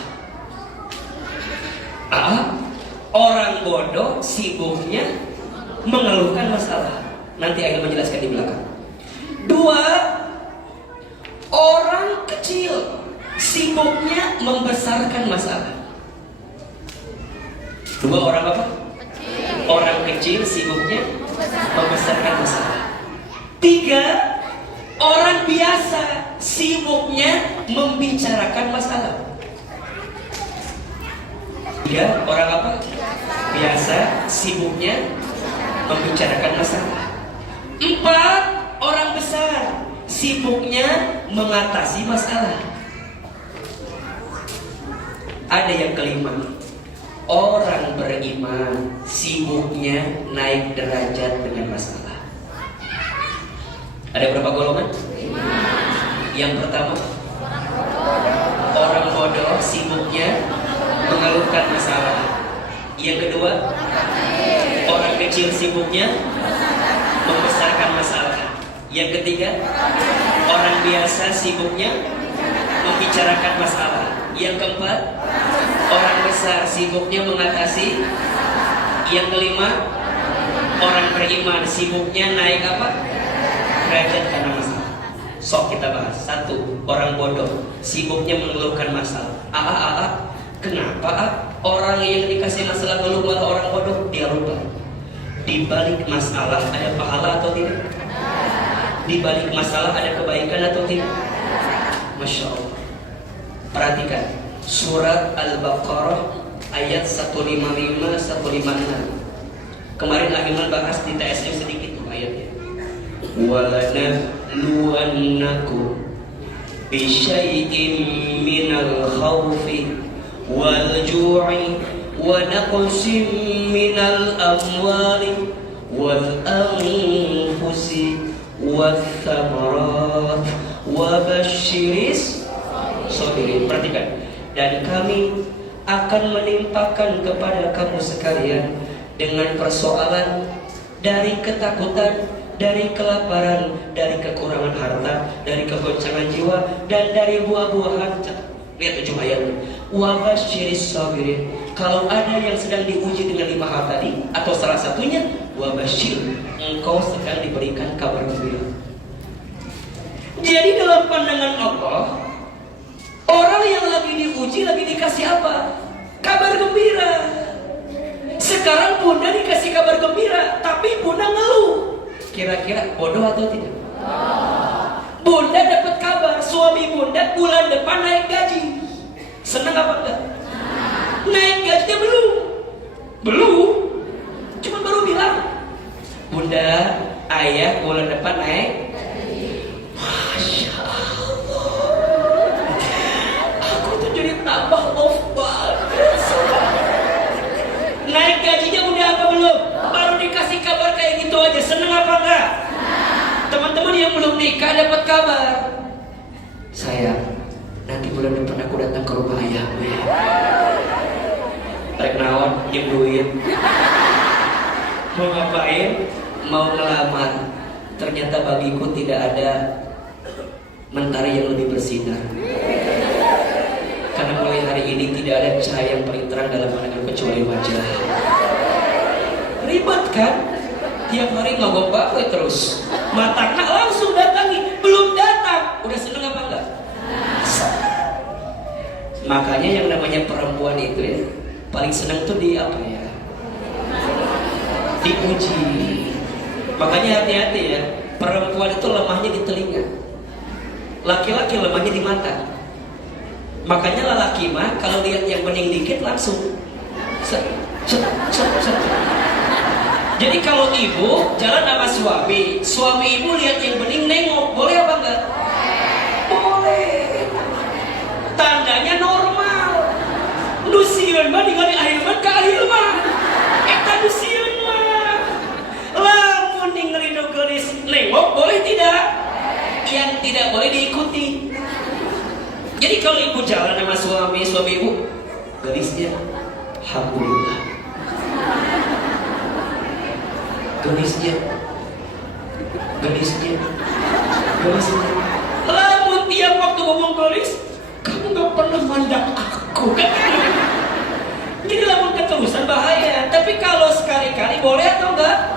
Orang bodoh sibuknya mengeluhkan masalah. Nanti akan menjelaskan di belakang. 2, orang kecil sibuknya membesarkan masalah. 2 orang apa? Orang kecil sibuknya membesarkan masalah. 3, orang biasa sibuknya membicarakan masalah. 3, orang apa? Biasa sibuknya membicarakan masalah. 4, orang besar sibuknya mengatasi masalah. Ada yang kelima, orang beriman sibuknya naik derajat dengan masalah. Ada berapa golongan? 5. Yang pertama, orang bodoh sibuknya mengeluhkan masalah. Yang kedua, orang kecil sibuknya membesarkan masalah. Yang ketiga, orang biasa sibuknya membicarakan masalah. Yang keempat, orang besar sibuknya mengatasi. Yang kelima, orang beriman sibuknya naik apa? Derajat karena masalah. Sok kita bahas. 1, orang bodoh sibuknya mengeluhkan masalah. Kenapa orang yang dikasih masalah ngeluh malah orang bodoh? Dia lupa. Di balik masalah ada pahala atau tidak? Di balik masalah ada kebaikan atau tidak? Masya Allah. Perhatikan surat Al-Baqarah ayat 155 156. Kemarin Ahilman bahas di TSM sedikit tuh ayatnya. Walanabluwannakum bisyai'in minal khawfi wal ju'i wa naqsim minal amwali wal anfusi wath thamarat wa basyiris sabirin. Perhatikan. Dan kami akan menimpakan kepada kamu sekalian dengan persoalan dari ketakutan, dari kelaparan, dari kekurangan harta, dari kegoncangan jiwa, dan dari buah-buahan. Lihat ujung ayatnya. Wa basyiris sabirin. Kalau ada yang sedang diuji dengan 5 hal tadi, atau salah satunya, wa basyir, engkau sedang diberikan kabar gembira. Jadi dalam pandangan Allah, orang yang lagi diuji lagi dikasih apa? Kabar gembira. Sekarang bunda dikasih kabar gembira, tapi bunda ngeluh. Kira-kira bodoh atau tidak? Bunda dapat kabar suami bunda bulan depan naik gaji. Senang apa enggak? Naik gajinya belum. Cuma baru bilang, bunda, ayah bulan depan naik. Masya Allah, aku tuh jadi tambah love banget. Naik gajinya udah apa belum? Baru yang belum nikah dapat kabar, sayang, nanti bulan depan aku datang ke rumah ayahmu ya. Rek naon, nyem duit. Mau ngapain? Mau ngelamar. Ternyata bagiku tidak ada mentari yang lebih bersinar. Karena mulai hari ini tidak ada cahaya yang paling terang dalam pandangan kecuali wajah. Ribet kan? Tiap hari ngogok bapak terus. Matanya langsung datangi, belum datang. Udah seneng apa enggak? Makanya yang namanya perempuan itu ya, paling seneng tuh di apa ya? Dipuji. Makanya hati-hati ya, perempuan itu lemahnya di telinga, laki-laki lemahnya di mata. Makanya lelaki mah kalau lihat yang bening dikit langsung set. Jadi kalau ibu jalan sama suami ibu lihat yang bening nengok, boleh apa enggak? Boleh. Tandanya normal. Nusiun mah ningali ahilman ka ahilman. Eta nusiun mah. Lamun ningali nu geulis nengok boleh tidak? Yang tidak boleh diikuti. Jadi kalau ibu jalan sama suami ibu geulisnya alhamdulillah. Gelisnya. Lamun tiap waktu ngomong gelis, kamu gak pernah mandang aku kan? Jadi lamun keterusan bahaya. Tapi kalau sekali-kali boleh atau enggak?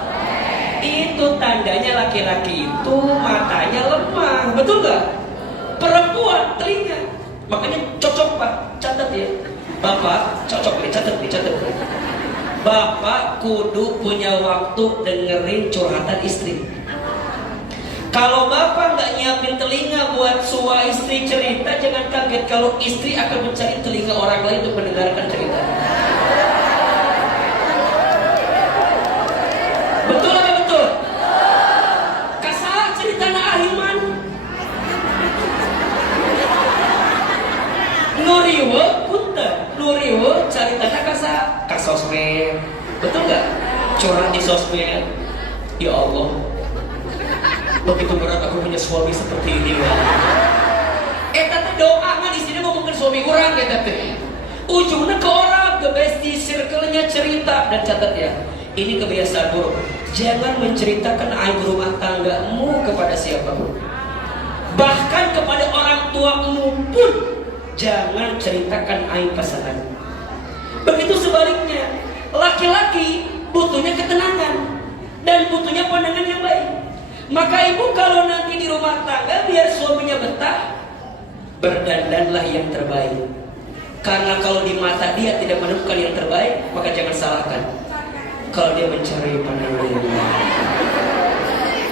Itu tandanya laki-laki itu matanya lemah, betul nggak? Perempuan telinga, makanya cocok pak, catat ya, bapak cocok nih, catat. Bapak kudu punya waktu dengerin curhatan istri. Kalau bapak nggak nyiapin telinga buat suami istri cerita, jangan kaget kalau istri akan mencari telinga orang lain untuk mendengarkan cerita. Betul apa betul? Kasaha ceritana Ahiman Nuriwe punten, Nuriwe ceritana kasaha ka sosmed. Betul nggak? Curhat di sosmed. Ya Allah, begitu berat aku punya suami seperti ini ya. Eta teh doa kan di sini ngomongin suami orang eta teh. Ujungnya ke orang, ke bestie circle-nya cerita. Dan catat ya, ini kebiasaan buruk. Jangan menceritakan aib rumah tanggamu kepada siapapun. Bahkan kepada orang tuamu pun jangan ceritakan aib pasangan. Begitu sebaliknya, laki-laki butuhnya ketenangan dan butuhnya pandangan yang baik. Maka ibu kalau nanti di rumah tangga biar suaminya betah, berdandanlah yang terbaik. Karena kalau di mata dia tidak menemukan yang terbaik, maka jangan salahkan kalau dia mencari pandangan yang baik.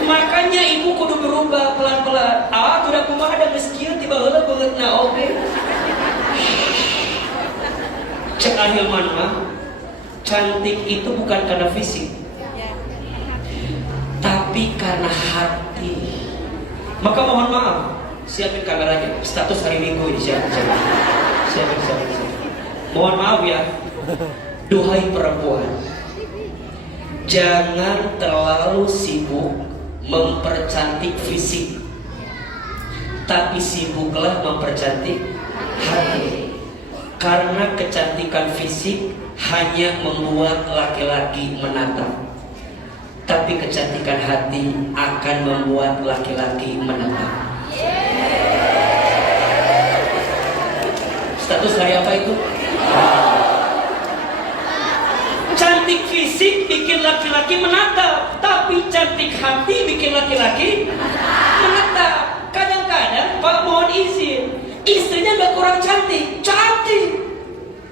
Makanya ibu kudu berubah pelan-pelan. Udah kumaha ada meskieu tiba heula beungeutna oge. Cek Ahilman mah, cantik itu bukan karena fisik, tapi karena hati. Maka mohon maaf, siapin kameranya. Status hari Minggu ini siapin. Mohon maaf ya, duhai perempuan, jangan terlalu sibuk mempercantik fisik, tapi sibuklah mempercantik hati. Karena kecantikan fisik hanya membuat laki-laki menatap, tapi kecantikan hati akan membuat laki-laki menatap. Status hari apa itu? Cantik fisik bikin laki-laki menatap, tapi cantik hati bikin laki-laki menatap. Kadang-kadang Pak mohon izin, istrinya gak kurang cantik,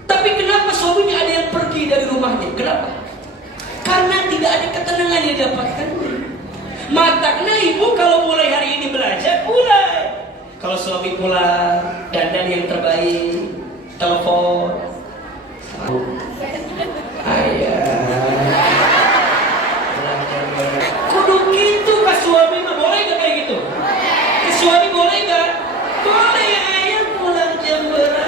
tapi kenapa suaminya ada yang pergi dari rumahnya? Kenapa? Karena tidak ada ketenangan yang didapatkan. Makanya ibu kalau mulai hari ini belajar, mulai. Kalau suami pulang, dandan yang terbaik, telepon. Ayah. Kudu gitu ke suami mah, boleh gak kayak gitu? Ke suami boleh gak? Boleh. Ayah pulang jam berapa?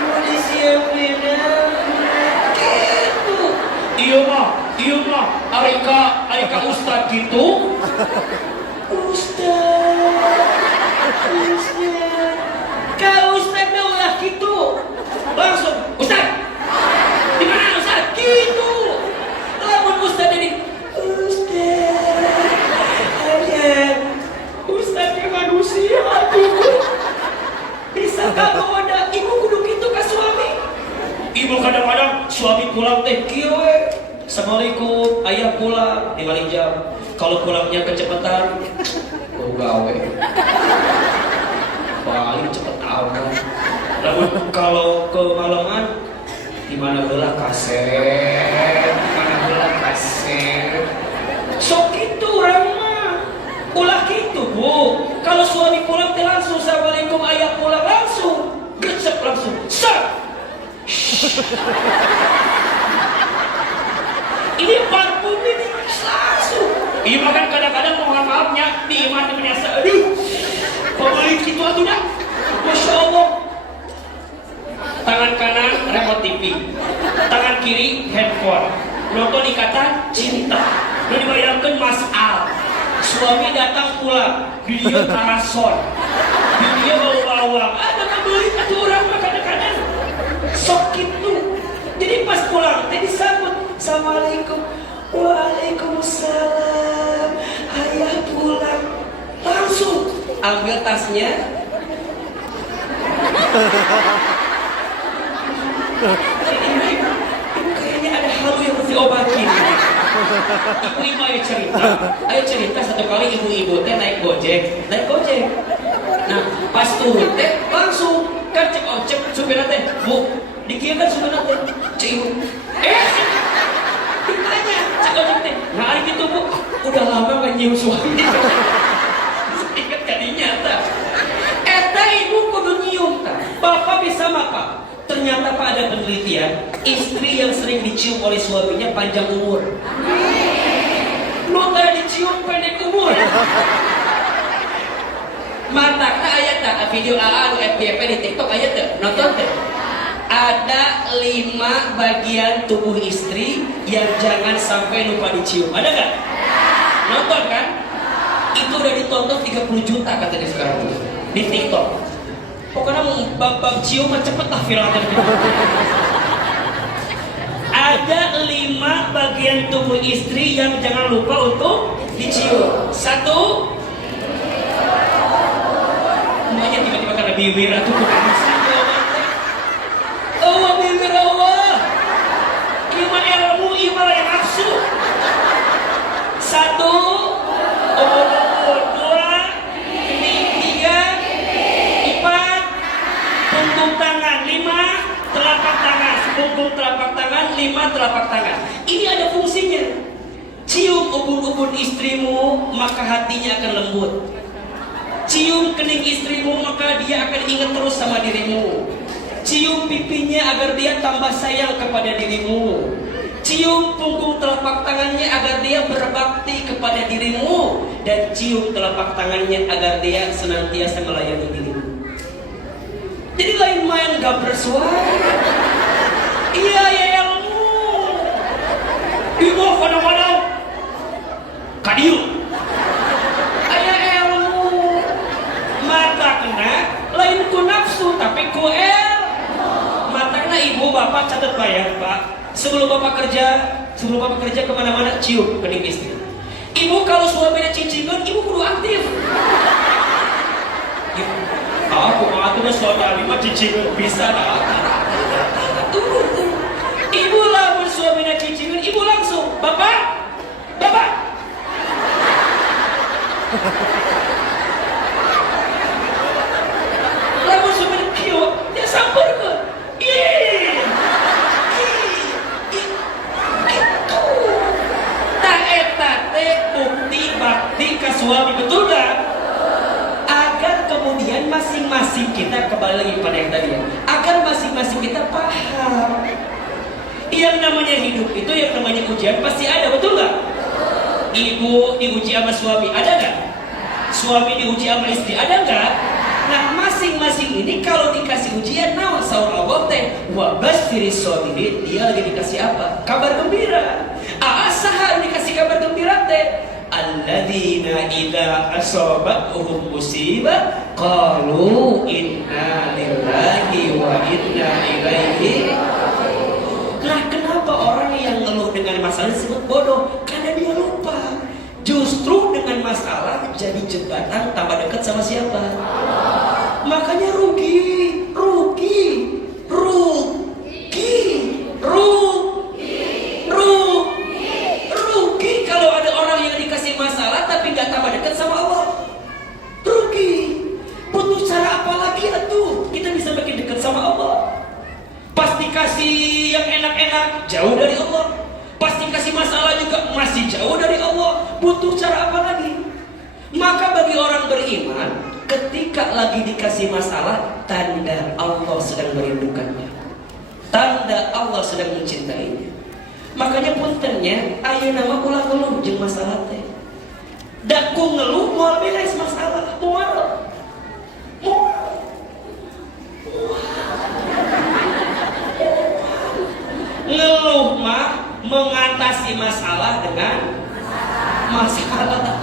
Mau disiapin apa? Gitu. Iya mah, Arika balik ke ustad gitu. Ustad, Kak Ustadnya ulah gitu. Langsung, Ustad, di mana Ustad? Gitu. Lamun Ustad jadi, Ustadnya manusia aduh. Bisa kamu ada ibu kudu gitu ke suami. Ibu kadang-kadang suami pulang teh kieu we. Assalamualaikum, ayah pulang 5 jam. Kalau pulangnya kecepatan, gawe. Paling cepet amat. Namun kalau kemalaman, di mana belah kaset, Sok gitu orang mah. Ulah gitu bu. Kalau suami pulang teh langsung assalamualaikum, ayah pulang langsung, gercep langsung, sat. Ini parfum ini langsung. Iya makan kadang-kadang mohon maafnya di iman di menyasa. Aduh, pembeli gitu atuh dah. Masya Allah. Tangan kanan remote TV, tangan kiri handphone. Nonton ikatan cinta. Lu dibayangkan Mas Al. Suami datang pulang, video parasol, video bawa-bawa. Ada ngebeli atuh orang mah kadang-kadang. Sok gitu. Jadi pas pulang, tadi disambut, assalamualaikum, waalaikumsalam, ayah pulang, langsung ambil tasnya, kayaknya ada halu yang mesti obatin. Ibu-ibu ayo cerita satu kali ibu-ibu teh naik gojek. Nah pas turun teh langsung kan cek supirnya teh, bu, dikieu kan supirnya teh, cek ibu, ditanya cek ojek teh, nah hari gitu bu, udah lama gak nyium suami. Ingat kadinya tak, eta ibu kudu nyium tak, bapak bisa maka. Ternyata Pak ada penelitian, istri yang sering dicium oleh suaminya panjang umur. Lu gak dicium pendek umur. Matakna ayat tak video AA FYP di TikTok ayat tak nonton tak. Ada 5 bagian tubuh istri yang jangan sampai lupa dicium. Ada nggak? Nonton kan? Itu udah ditonton 30 juta katanya sekarang di TikTok. Pokoknya bab cium mah cepet lah viral gitu. Ada 5 bagian tubuh istri yang jangan lupa untuk dicium. 1, semuanya tiba-tiba karena bibir atau Allah bibir Allah. Iman ilmu iman yang nafsu. 1, 5 telapak tangan. Ini ada fungsinya. Cium ubun-ubun istrimu, maka hatinya akan lembut. Cium kening istrimu, maka dia akan ingat terus sama dirimu. Cium pipinya agar dia tambah sayang kepada dirimu. Cium punggung telapak tangannya agar dia berbakti kepada dirimu. Dan cium telapak tangannya agar dia senantiasa melayani dirimu. Jadi lain main gak bersuara. Iya ya ilmu. Ibu kadang-kadang kadiu. Ayah ilmu. Mata kena lain ku nafsu tapi ku mata kena ibu bapak catat bayar pak. Sebelum bapak kerja kemana-mana cium kening istri. Ibu kalau suaminya cincingan ibu kudu aktif. Aku mau atuh suami mah cincingan bisa dah. Ibu lah bersuaminya cicingin, ibu langsung, bapak. Lalu suaminya kio, dia sampur ke, gitu. Tak etate bukti bakti ke suami betul dah. Agar kemudian masing-masing kita kembali lagi pada yang tadi ya. Agar masing-masing kita paham. Yang namanya hidup itu yang namanya ujian pasti ada, betul nggak? Ibu diuji sama suami, ada nggak? Suami diuji sama istri, ada nggak? Nah masing-masing ini kalau dikasih ujian, naon saur Allah teh, wa basyiris sabirin, dia lagi dikasih apa? Kabar gembira. Saha dikasih kabar gembira teh, alladzina idza asabatuhum musibah qalu inna lillahi wa inna ilaihi. Nah, kenapa orang yang ngeluh dengan masalah disebut bodoh? Karena dia lupa. Justru dengan masalah jadi jembatan tambah dekat sama siapa? Makanya rugi kalau ada orang yang dikasih masalah tapi nggak tambah dekat sama Allah. Rugi. Butuh cara apa lagi atuh kita bisa makin dekat sama Allah? Pasti kasih yang enak-enak jauh dari Allah. Pasti kasih masalah juga masih jauh dari Allah. Butuh cara apa lagi? Maka bagi orang beriman, ketika lagi dikasih masalah, tanda Allah sedang merindukannya, tanda Allah sedang mencintainya. Makanya puntennya aya nama ulah ngeluh jeung masalah teh. Da ku ngeluh moal beres masalah, moal. Ngeluh mah mengatasi masalah dengan masalah.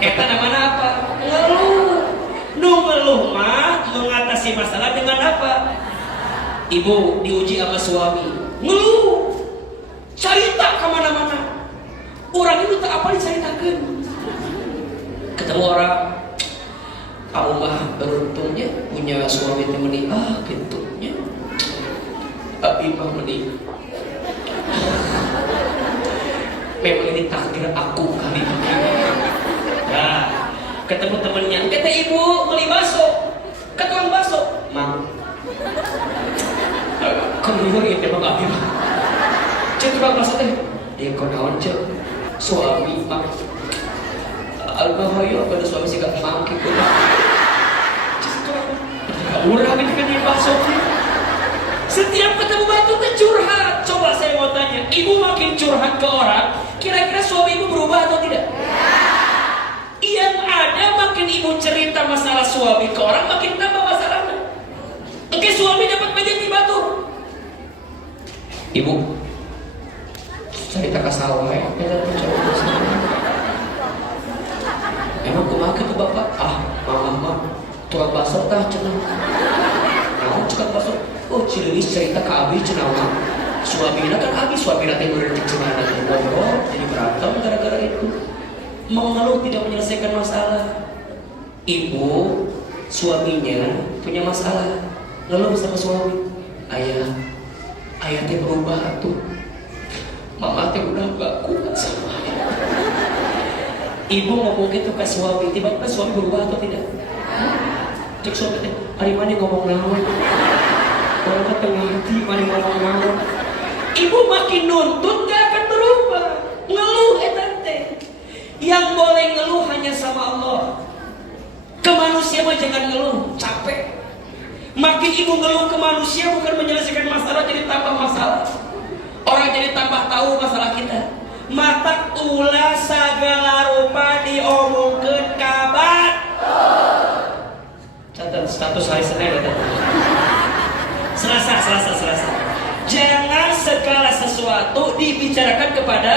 Eta namanya apa? Ngeluh. Nu ngeluh mah mengatasi masalah dengan apa? Ibu diuji sama suami, ngeluh. Cerita kemana-mana. Orang itu tak apa diceritakan. Ketemu orang, kamu mah beruntungnya punya suami temani. Gitunya. Abi mah mending. Memang ini takdir aku kali ini. Nah, ketemu temennya, kata ibu beli bakso, ke tukang bakso, mang. Kau ini memang abi mah. Cek tukang bakso teh, dia kau naon cek, suami mang. Albahayo pada suami sih gak mang gitu. Murah ini kan yang bakso. Setiap ketemu batu teh curhat. Coba saya mau tanya, ibu makin curhat ke orang, kira-kira suami ibu berubah atau tidak? Yang ada makin ibu cerita masalah suami ke orang, makin tambah masalahnya. Oke, suami dapat menjadi batu. Ibu, cerita ke sawah ya, emang kemakan ke bapak? Mama, tukang bakso tah cenah. Naon tukang bakso? Oh, Cilelis cerita ke abi cenah. Suamina kan abi, suamina teh berarti cenah teh ngobrol, jadi berantem gara-gara itu. Mengeluh tidak menyelesaikan masalah. Ibu, suaminya punya masalah, ngeluh sama suami. Ayah teh berubah tuh. Mama teh udah gak kuat sama ayah. Ibu ngomong gitu ke suami, tiba-tiba suami berubah atau tidak? Cek suami teh, hari mana ngomong naon? Orang kata ngerti, mana ngomong naon? Ibu makin nuntut gak akan berubah. Ngeluh teh. Yang boleh ngeluh hanya sama Allah. Ke manusia mah jangan ngeluh, capek. Makin ibu ngeluh ke manusia bukan menyelesaikan masalah, jadi tambah masalah. Orang jadi tambah tahu masalah kita. Mata ulah sagala rupa diomongkeun kabat. Catat status hari Senin ada. Selasa. Jangan segala sesuatu dibicarakan kepada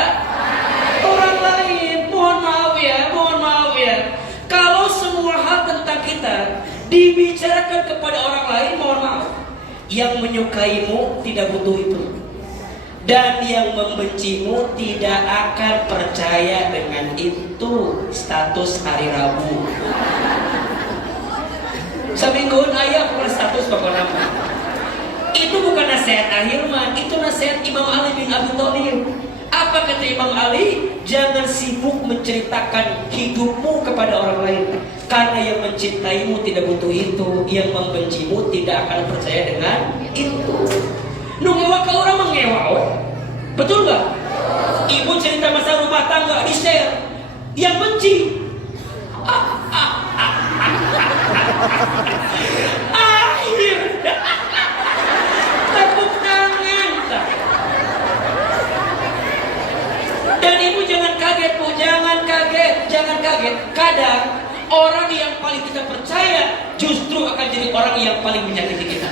orang lain. Mohon maaf ya. Kalau semua hal tentang kita dibicarakan kepada orang lain, mohon maaf. Yang menyukaimu tidak butuh itu. Dan yang membencimu tidak akan percaya dengan itu. Status hari Rabu. Samingguan ayah punya status bapak nama. Itu bukan nasihat Ahilman, itu nasihat Imam Ali bin Abi Thalib. Apa kata Imam Ali? Jangan sibuk menceritakan hidupmu kepada orang lain, karena yang mencintaimu tidak butuh itu, yang membencimu tidak akan percaya dengan itu. Nungewa ke orang mengewa, betul nggak? Ibu cerita masa rumah tangga di share, yang benci. Akhir. Tepuk tangan. Dan ibu jangan kaget, Bu, jangan kaget. Kadang orang yang paling kita percaya justru akan jadi orang yang paling menyakiti kita.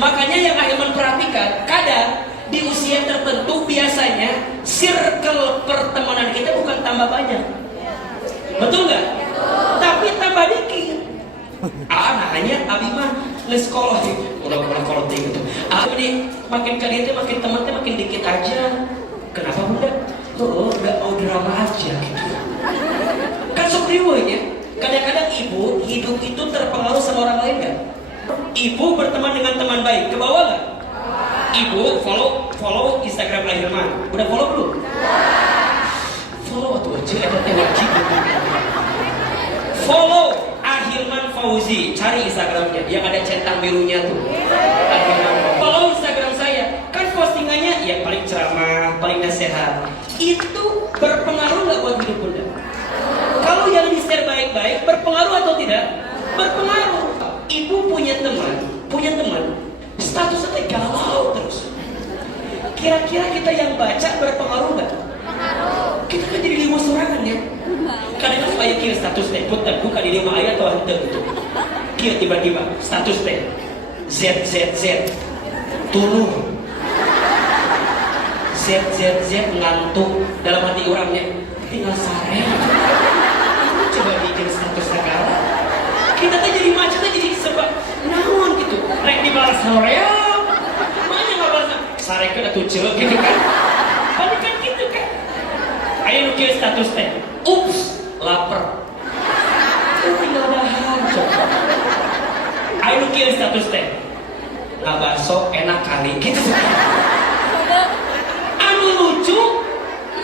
Makanya yang Ahilman perhatikan, kadang di usia tertentu biasanya circle pertemanan kita bukan tambah tambah banyak. Betul nggak? Tapi tambah dikit. Nanya abi mah les sekolah sih, udah kolot gitu. Ini makin kalian tuh makin teman tuh makin dikit aja. Kenapa bunda? Nggak mau drama aja gitu. Kan sok riweuh ya. Kadang-kadang ibu hidup itu terpengaruh sama orang lain nggak? Ibu berteman dengan teman baik, ke bawah nggak? Ibu follow Instagram Ahilman. Udah follow belum? Follow tuh aja, ada wajib. Follow Ahilman Fauzi, cari Instagramnya yang ada centang birunya tuh. Follow Instagram saya, kan postingannya yang paling ceramah, paling nasihat. Itu berpengaruh nggak buat hidup bunda? Kalau yang di-share baik-baik, berpengaruh atau tidak? Berpengaruh. Ibu punya teman, statusnya galau terus. Kira-kira kita yang baca berpengaruh nggak? Kita kan jadi lima sorangan ya. Kadang-kadang supaya kira status teh, bukan di lima ayat atau hantar gitu. Kira tiba-tiba status teh, Z, turun. Z ngantuk dalam hati orangnya, tinggal sare. Coba bikin status segala. Kita tuh jadi macetnya jadi sebab naon gitu. Rek dibalas hoream. Mana nggak balas? Sarekeun atuh ceuk gitu kan. Balik kan gitu kan. Ayo nukeun status teh. Ups, lapar. Tinggal dahan coba. Ayo nukeun status teh. Ngabaso enak kali gitu. Anu lucu,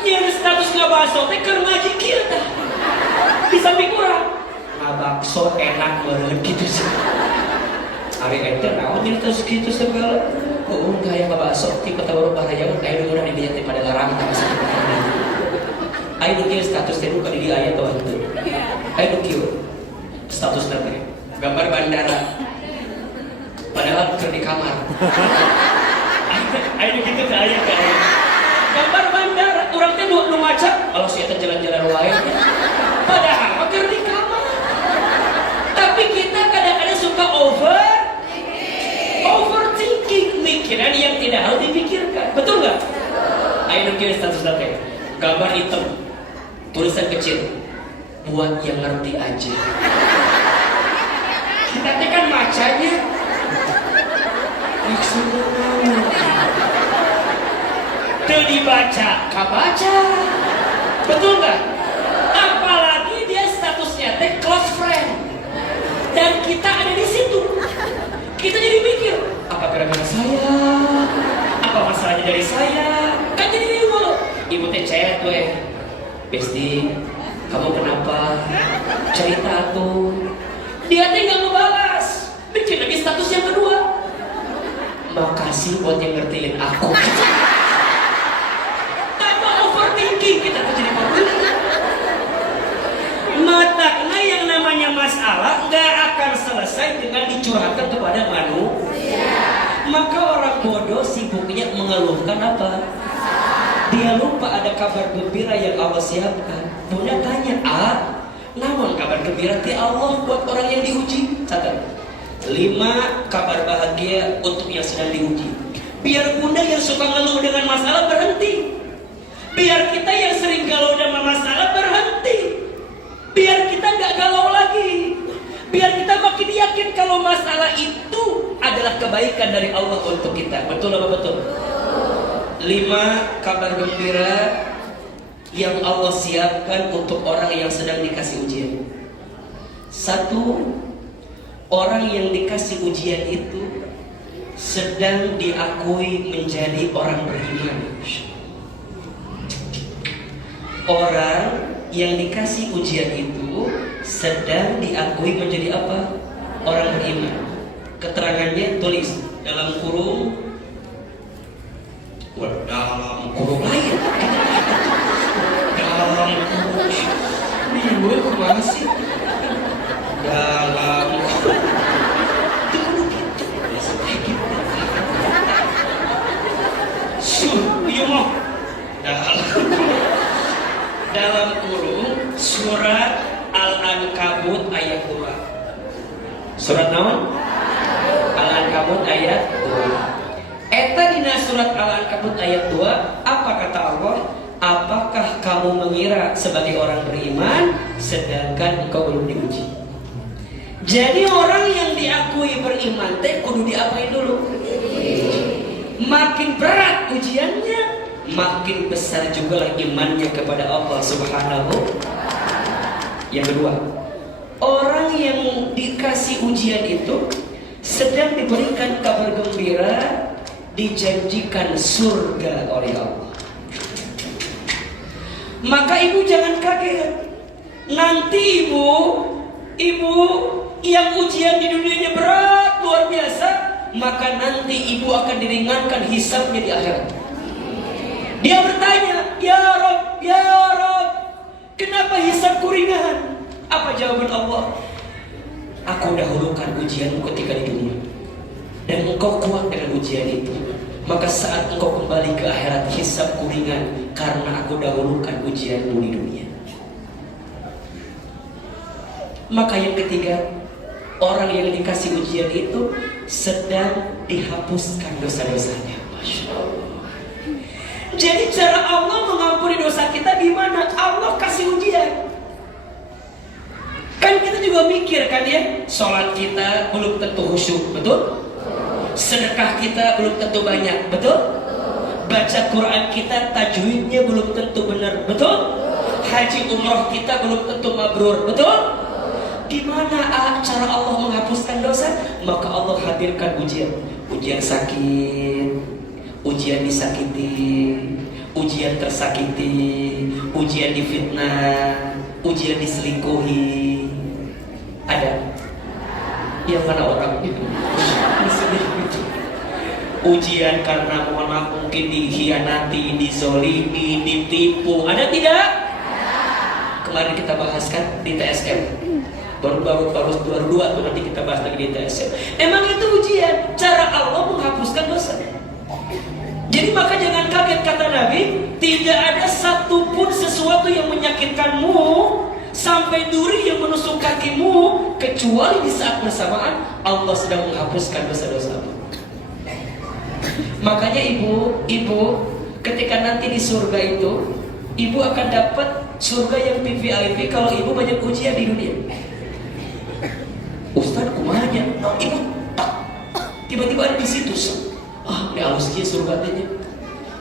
nyeun status ngabaso teh keur ngaji kieu tah. Di samping urang bakso enak banget gitu sih. Ari ente naon jadi terus gitu segala. Enggak yang bakso tipe tawar bahaya kayak dulu di dinya pada larang tak bisa. Ayo kieu status teh buka di aya tuh itu. Ayo kieu status teh gambar bandara. Padahal keur di kamar. Ayo gitu ke aya ka. Gambar bandara urang teh nu maca kalau sia teh jalan-jalan wae. Padahal keur di kamar. Tapi kita kadang-kadang suka overthinking, mikiran yang tidak harus dipikirkan. Betul nggak? Ayo nukeun status teh. Gambar hitam, tulisan kecil, buat yang ngerti aja. Kita teh kan macanya maksudnya teu dibaca, kabaca. Betul nggak? Apalagi dia statusnya teh close friend. Dan kita ada di situ. Kita jadi mikir, apa gara-gara saya? Apa masalahnya dari saya? Kan jadi bingung. Ibu teh chat weh. Besti, kamu kenapa? Cerita tuh. Dia teh nggak ngebalas. Bikin lagi status yang kedua. Makasih buat yang ngertiin aku. Tanpa overthinking kita tuh jadi overthinking. Matakna yang namanya masalah nggak akan selesai dengan dicurahkan kepada manusia. Maka orang bodoh sibuknya mengeluhkan apa? Dia lupa ada kabar gembira yang Allah siapkan. Bunda tanya, namun kabar gembira ti Allah buat orang yang diuji. Catat 5 kabar bahagia untuk yang sedang diuji. Biar bunda yang suka ngeluh dengan masalah berhenti. Biar kita yang sering galau dengan masalah berhenti. Biar kita nggak galau lagi. Biar kita makin yakin kalau masalah itu adalah kebaikan dari Allah untuk kita. Betul apa betul? 5 kabar gembira yang Allah siapkan untuk orang yang sedang dikasih ujian. 1, orang yang dikasih ujian itu sedang diakui menjadi orang beriman. Orang yang dikasih ujian itu sedang diakui menjadi apa? Orang beriman. Keterangannya tulis dalam kurung lain. Dalam kurung ini kemana sih? Dalam dalam kurung surat Al-Ankabut ayat 2. Surat naon? Al-Ankabut ayat 2. Eta dina surat Al-Ankabut ayat 2, apa kata Allah? apakah kamu mengira sebagai orang beriman sedangkan engkau belum diuji? Jadi orang yang diakui beriman teh kudu diapain dulu? Makin berat ujiannya, makin besar juga lah imannya kepada Allah Subhanahu. Yang kedua, orang yang dikasih ujian itu sedang diberikan kabar gembira, dijanjikan surga oleh Allah. Maka ibu jangan kaget. Nanti ibu yang ujian di dunianya berat luar biasa, maka nanti ibu akan diringankan hisabnya di akhirat. Dia bertanya, ya Rob, kenapa hisabku ringan? Apa jawaban Allah? Aku dahulukan ujianmu ketika di dunia, dan engkau kuat dengan ujian itu. Maka saat engkau kembali ke akhirat, hisabku ringan karena aku dahulukan ujianmu di dunia. Maka yang ketiga, orang yang dikasih ujian itu sedang dihapuskan dosa-dosanya. Masya Allah. Jadi cara Allah mengampuni dosa kita gimana? Allah kasih ujian. Kan kita juga mikir kan ya, sholat kita belum tentu khusyuk, betul? Sedekah kita belum tentu banyak, betul? Baca Quran kita tajwidnya belum tentu benar, betul? Haji umroh kita belum tentu mabrur, betul? Gimana cara Allah menghapuskan dosa? Maka Allah hadirkan ujian. Ujian sakit, ujian disakiti, ujian tersakiti, ujian difitnah, ujian diselingkuhi. Ada? Yang mana orang itu? Ujian karena mohon maaf mungkin dikhianati, dizolimi, ditipu. Ada tidak? Kemarin kita bahaskan di TSM. Baru 2 tuh nanti kita bahas lagi di TSM. Emang itu ujian, cara Allah menghapuskan dosa. Jadi maka jangan kaget, kata Nabi, tidak ada satupun sesuatu yang menyakitkanmu sampai duri yang menusuk kakimu, kecuali di saat bersamaan Allah sedang menghapuskan dosa-dosamu. Makanya ibu ketika nanti di surga itu, ibu akan dapat surga yang VVIP kalau ibu banyak ujian di dunia. Ustaz kumanya, ibu tiba-tiba ada di situ. Ini alusnya surga tanya.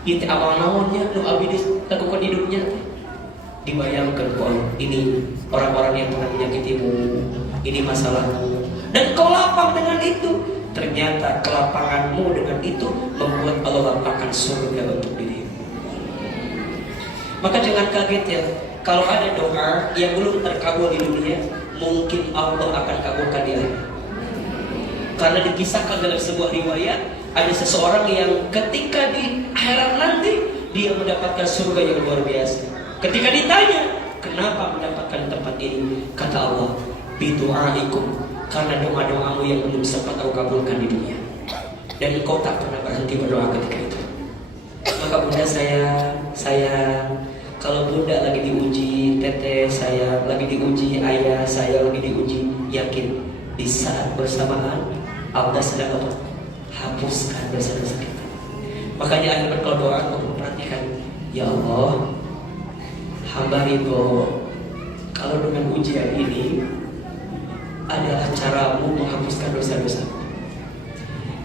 Itu amal naonnya nu abi dilakukan hidupnya. Dibayangkan ini orang-orang yang pernah menyakitimu, ini masalahmu, dan kau lapang dengan itu. Ternyata kelapanganmu dengan itu membuat Allah lapangkan surga untuk dirimu. Maka jangan kaget ya, kalau ada doa yang belum terkabul di dunia, mungkin Allah akan kabulkan dia. Karena dikisahkan dalam sebuah riwayat, ada seseorang yang ketika di akhirat nanti dia mendapatkan surga yang luar biasa. Ketika ditanya, kenapa mendapatkan tempat ini? Kata Allah, bidu'aikum, karena doa-doamu yang belum sempat aku kabulkan di dunia. Dan engkau tak pernah berhenti berdoa ketika itu. Maka bunda saya kalau bunda lagi diuji, teteh saya lagi diuji, ayah saya lagi diuji, yakin di saat bersamaan Allah sedang hapuskan dosa-dosa kita. Makanya akhir berdoa untuk memperhatikan, ya Allah, hamba ridho kalau dengan ujian ini adalah caramu menghapuskan dosa-dosaku.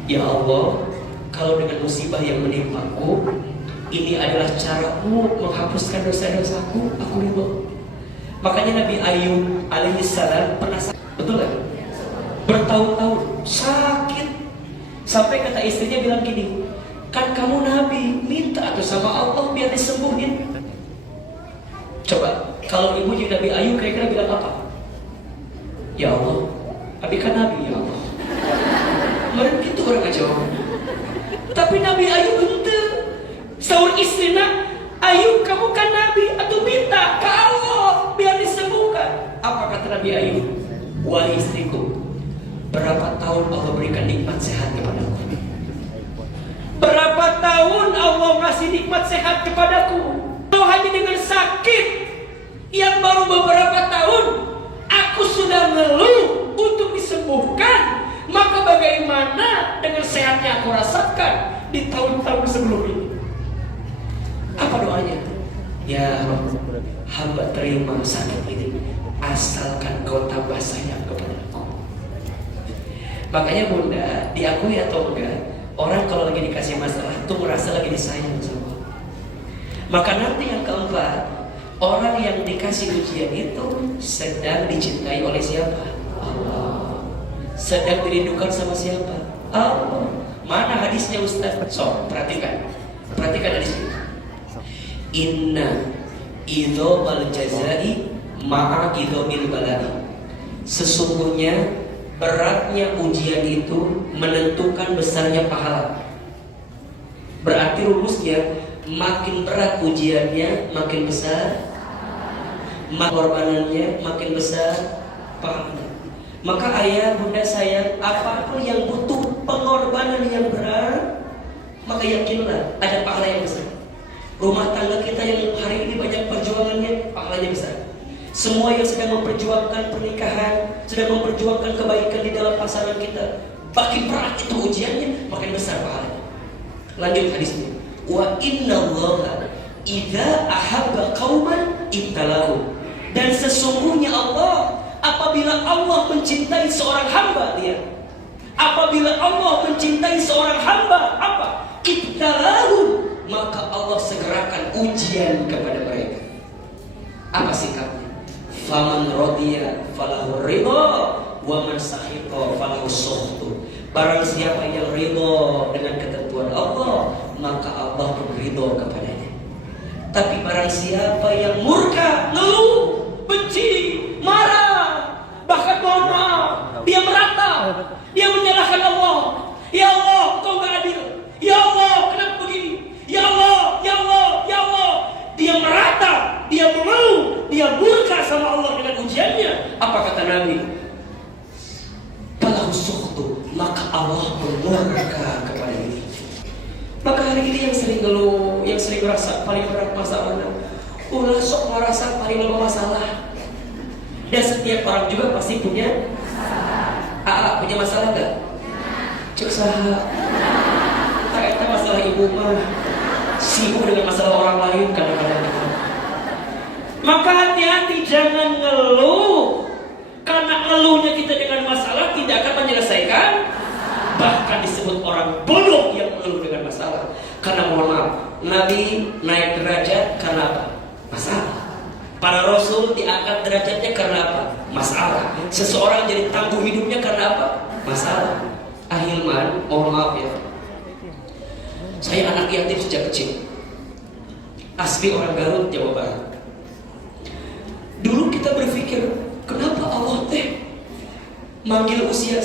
Ya Allah, kalau dengan musibah yang menimpaku ini adalah caramu menghapuskan dosa-dosaku, aku ridho. Makanya Nabi Ayub alaihissalam pernah sakit, betul kan? Bertahun-tahun sakit, sampai kata istrinya bilang gini, kan kamu Nabi, minta atau sama Allah biar disembuhin. Coba, kalau ibu jadi Nabi Ayub kira-kira bilang apa? Ya Allah, Abi kan Nabi, ya Allah. Mereka gitu orang aja. Tapi Nabi Ayub ente, sahur istrina, Ayub kamu kan Nabi, atau minta ke Allah biar disembuhkan. Apa kata Nabi Ayub? Wahai istriku, berapa tahun Allah berikan nikmat sehat kepadaku? Berapa tahun Allah ngasih nikmat sehat kepadaku? Kalau hanya dengan sakit yang baru beberapa tahun aku sudah ngeluh untuk disembuhkan, maka bagaimana dengan sehatnya aku rasakan di tahun-tahun sebelum ini? Apa doanya? hamba terima sakit ini asalkan kau tambah sayang kepada Allah. Makanya bunda, diakui atau enggak, orang kalau lagi dikasih masalah tuh merasa lagi disayang sama Allah. Maka nanti yang keempat, orang yang dikasih ujian itu sedang dicintai oleh siapa? Allah. Sedang dirindukan sama siapa? Allah. Mana hadisnya Ustaz? So, perhatikan hadis ini. Inna idhomal jazai ma'a idhomil balai. Sesungguhnya beratnya ujian itu menentukan besarnya pahala. Berarti rumusnya, makin berat ujiannya makin besar pengorbanannya, makin besar pahalanya. Maka ayah bunda sayang, apapun yang butuh pengorbanan yang berat, maka yakinlah ada pahala yang besar. Rumah tangga kita yang hari ini banyak perjuangannya, pahalanya besar. Semua yang sedang memperjuangkan pernikahan, sedang memperjuangkan kebaikan di dalam pasangan kita, makin berat itu ujiannya, makin besar pahalanya. Lanjut hadisnya. Wa innallaha idza ahabba qauman ibtalahum. Dan sesungguhnya Allah, apabila Allah mencintai seorang hamba, lihat, apabila Allah mencintai seorang hamba, apa? Ibtalahum, maka Allah segerakan ujian kepada mereka. Apa sikapnya? Faman radiya falahu ridha wa man sakhita falahu sukhtu. Barang siapa yang ridha dengan ketentuan Allah, maka Allah pun ridha kepadanya. Tapi barang siapa yang murka, ngeluh, benci, marah, bahkan mohon maaf, dia meratap, dia menyalahkan Allah. Ya Allah, Kau gak adil. Ya Allah, kenapa begini? Ya Allah, ya Allah, ya Allah. Dia meratap, dia mengeluh, dia murka sama Allah dengan ujiannya. Apa kata Nabi? Falahu sukhtu, maka Allah murka kepada dia. Maka hari ini yang sering ngeluh, yang sering merasa paling berat masalahnya, ulah sok merasa paling lama masalah. Dan setiap orang juga pasti punya masalah. Punya masalah gak? Cek saha. Ternyata masalah ibu mah sibuk dengan masalah orang lain kadang-kadang. Maka hati-hati, jangan ngeluh. Karena ngeluhnya kita dengan masalah tidak akan menyelesaikan. Bahkan disebut orang bodoh yang mengeluh dengan masalah. Karena mohon maaf, Nabi naik derajat karena apa? Masalah. Para Rasul diangkat derajatnya karena apa? Masalah. Seseorang jadi tangguh hidupnya karena apa? Masalah. Ahilman, mohon maaf ya, saya anak yatim sejak kecil. Asli orang Garut, Jawa Barat. Dulu kita berpikir, kenapa Allah manggil usia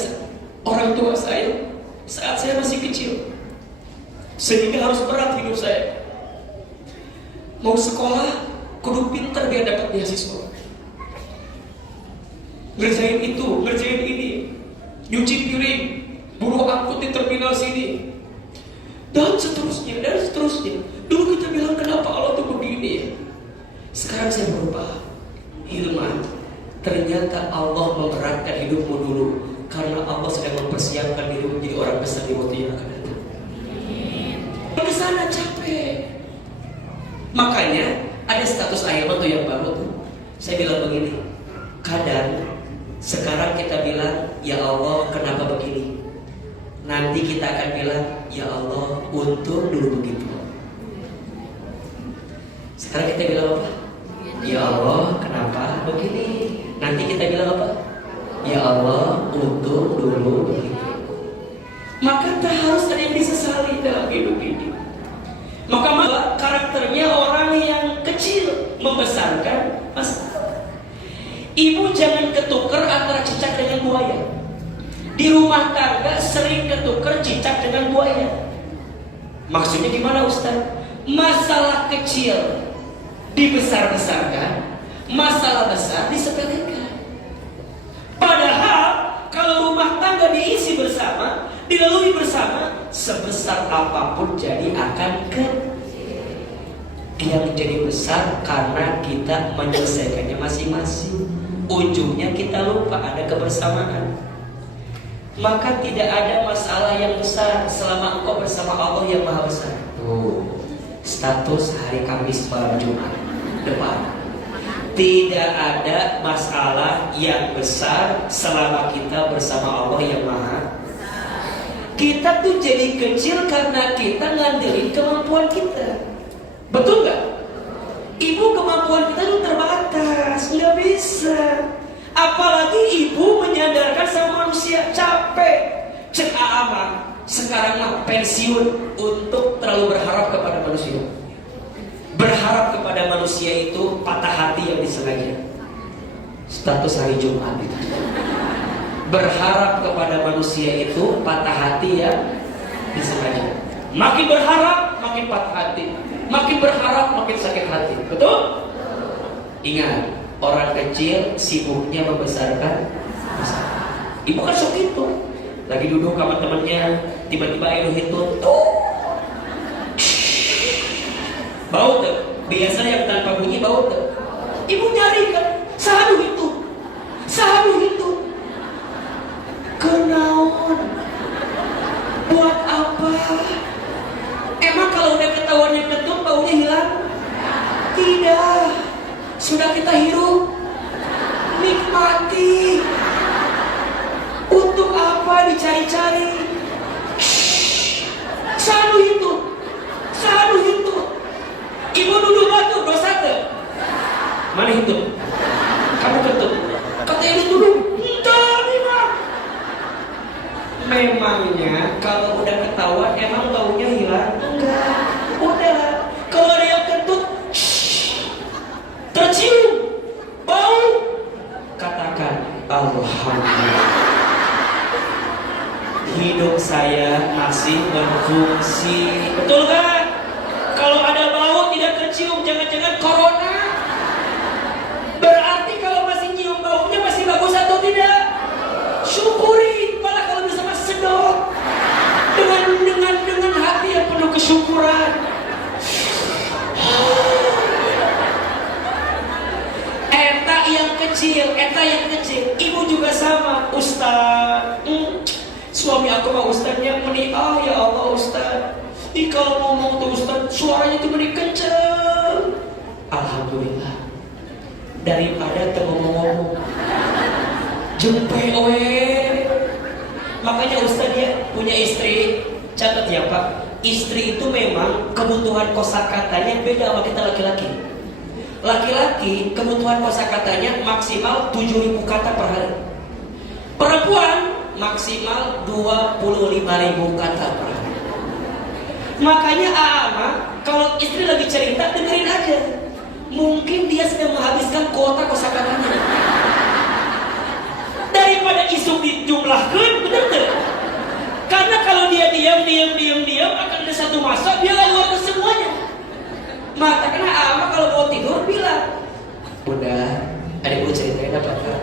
orang tua saya saat saya masih kecil, sehingga harus berat hidup saya. Mau sekolah, kudu pintar biar dapat beasiswa. Ngerjain itu, ngerjain ini, nyuci piring, buruh angkut di terminal sini, dan seterusnya, dan seterusnya. Dulu kita bilang, kenapa Allah tuh begini ya? Sekarang saya berubah. Hilman, ternyata Allah memberatkan hidupmu dulu karena Allah sedang mempersiapkan hidupmu jadi orang besar di waktu yang akan datang. Ke sana capek. Makanya ada status Ahilman tuh yang baru tuh. Saya bilang begini, kadang sekarang kita bilang, ya Allah kenapa begini? Nanti kita akan bilang, ya Allah untung dulu begitu. Sekarang kita bilang apa? Ya Allah kenapa begini? Nanti kita bilang apa? Ya Allah untung dulu begitu. Maka tak harus ada yang disesali dalam hidup ini. Maka karakternya orang yang kecil membesarkan masalah. Ibu jangan ketukar antara cicak dengan buaya. Di rumah tangga sering ketukar cicak dengan buaya. Maksudnya gimana Ustaz? Masalah kecil dibesar-besarkan, masalah besar disepelekan. Padahal kalau rumah tangga diisi bersama, dilalui bersama, sebesar apapun jadi akan kecil. Dia menjadi besar karena kita menyelesaikannya masing-masing. Ujungnya kita lupa ada kebersamaan. Maka tidak ada masalah yang besar selama engkau bersama Allah yang maha besar. Tuh, status hari Kamis malam Jumat depan. Tidak ada masalah yang besar selama kita bersama Allah yang Maha. Kita tuh jadi kecil karena kita ngandelin kemampuan kita. Betul nggak? Ibu, kemampuan kita tuh terbatas, nggak bisa. Apalagi ibu menyadarkan sama manusia, capek. Cek Aama, sekarang mah pensiun untuk terlalu berharap kepada manusia. Berharap kepada manusia itu patah hati yang disengaja. Status hari Jumat itu. Berharap kepada manusia itu patah hati yang disengaja. Makin berharap, makin patah hati. Makin berharap, makin sakit hati. Betul? Ingat, orang kecil sibuknya membesarkan masalah. Ibu kan sok itu. Lagi duduk sama temennya, tiba-tiba Edo hitun, tuh bau tuh. Biasanya yang tanpa bunyi bau tuh. Ibu nyari kan, sahaduh itu. Kenaon? Buat apa? Emang kalau udah ketahuan yang ketut baunya hilang? Tidak. Sudah kita hirup, nikmati. Untuk apa dicari-cari? Sahaduh itu. Ibu duduk batu, dosa tuh. Mana itu? Kamu ketut. Kata ibu duduk. Entah, memang. Memangnya kalau udah ketahuan emang baunya hilang? Enggak. Udah. Kalau ada yang ketut, tercium bau, katakan alhamdulillah. Hidup saya masih berfungsi. Betul kan? Kalau ada bau tidak tercium, jangan-jangan corona. Berarti kalau masih nyium baunya masih bagus atau tidak? Syukuri, malah kalau bisa masih sedot. Dengan hati yang penuh kesyukuran. Eta yang kecil. Ibu juga sama, Ustaz. Suami aku mah Ustaznya meni, ya Allah Ustaz. Kalau ngomong tuh Ustaz, suaranya tuh meni kenceng. Alhamdulillah. Daripada tuh ngomong-ngomong. Jempe Makanya Ustaz dia punya istri. Catat ya Pak, istri itu memang kebutuhan kosakatanya beda sama kita laki-laki. Laki-laki kebutuhan kosakatanya maksimal 7.000 kata per hari. Perempuan maksimal 25.000 kata per hari. Makanya Ama kalau istri lagi cerita dengerin aja. Mungkin dia sedang menghabiskan kuota kosakatanya. Daripada isu dijumlahkan, bener tuh. Karena kalau dia diam akan ada satu masa dia keluar semuanya. Makanya Ama kalau mau tidur bilang, Bunda, ada ibu ceritain apa enggak?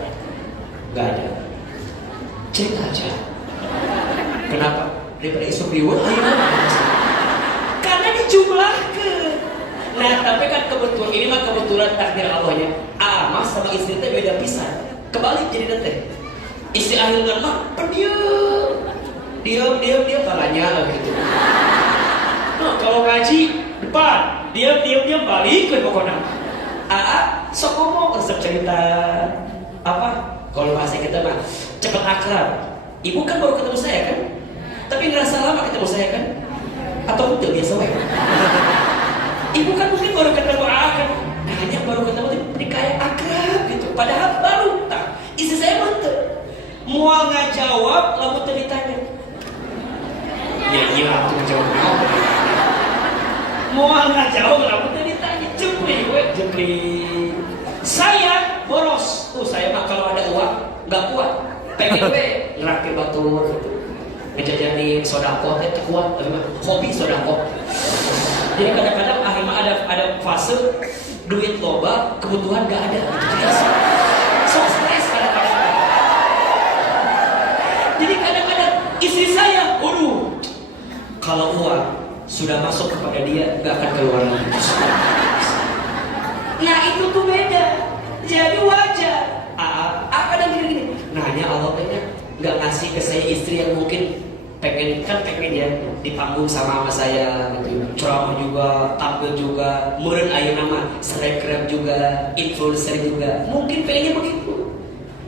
Enggak ada. Cerita aja. Kenapa? Daripada isu riwet, karena dijumlahkan. Nah, tapi kan kebetulan ini mah kebetulan takdir Allahnya. Ama sama istri teh beda pisan. Kebalik jadi teh. Istri akhirnya mah diam balanya gitu. Nah, kalau ngaji depan, diam balik ke pokoknya. Sok ngomong resep cerita apa? Kalau bahasa kita mah cepet akrab. Ibu kan baru ketemu saya kan? Tapi ngerasa lama ketemu saya kan? Atau udah biasa wae? Ibu kan mungkin baru ketemu kan? Nah, hanya baru ketemu tapi kayak akrab gitu. Padahal baru tak. Istri saya mantep. Mual ngajawab, lalu ditanya. Ya aku jawab. Mual ngajawab, lalu ditanya. Jepri. Saya boros. Saya mah kalau ada uang nggak kuat. Pengen ngerakit batur gitu. Ngejajanin sodako, itu kuat. Hobi sodako. Jadi kadang-kadang akhirnya ada fase duit loba, kebutuhan nggak ada. So stres kadang-kadang. Jadi kadang-kadang istri saya, kalau uang sudah masuk kepada dia, nggak akan keluar lagi. Nah itu tuh beda. Jadi wajar. Kadang gini. Nanya Allah tanya nggak ngasih ke saya istri yang mungkin pengen ya di panggung sama saya gitu. Ceramah juga, tampil juga, meureun aya nama selebgram juga, influencer juga. Mungkin pengennya begitu.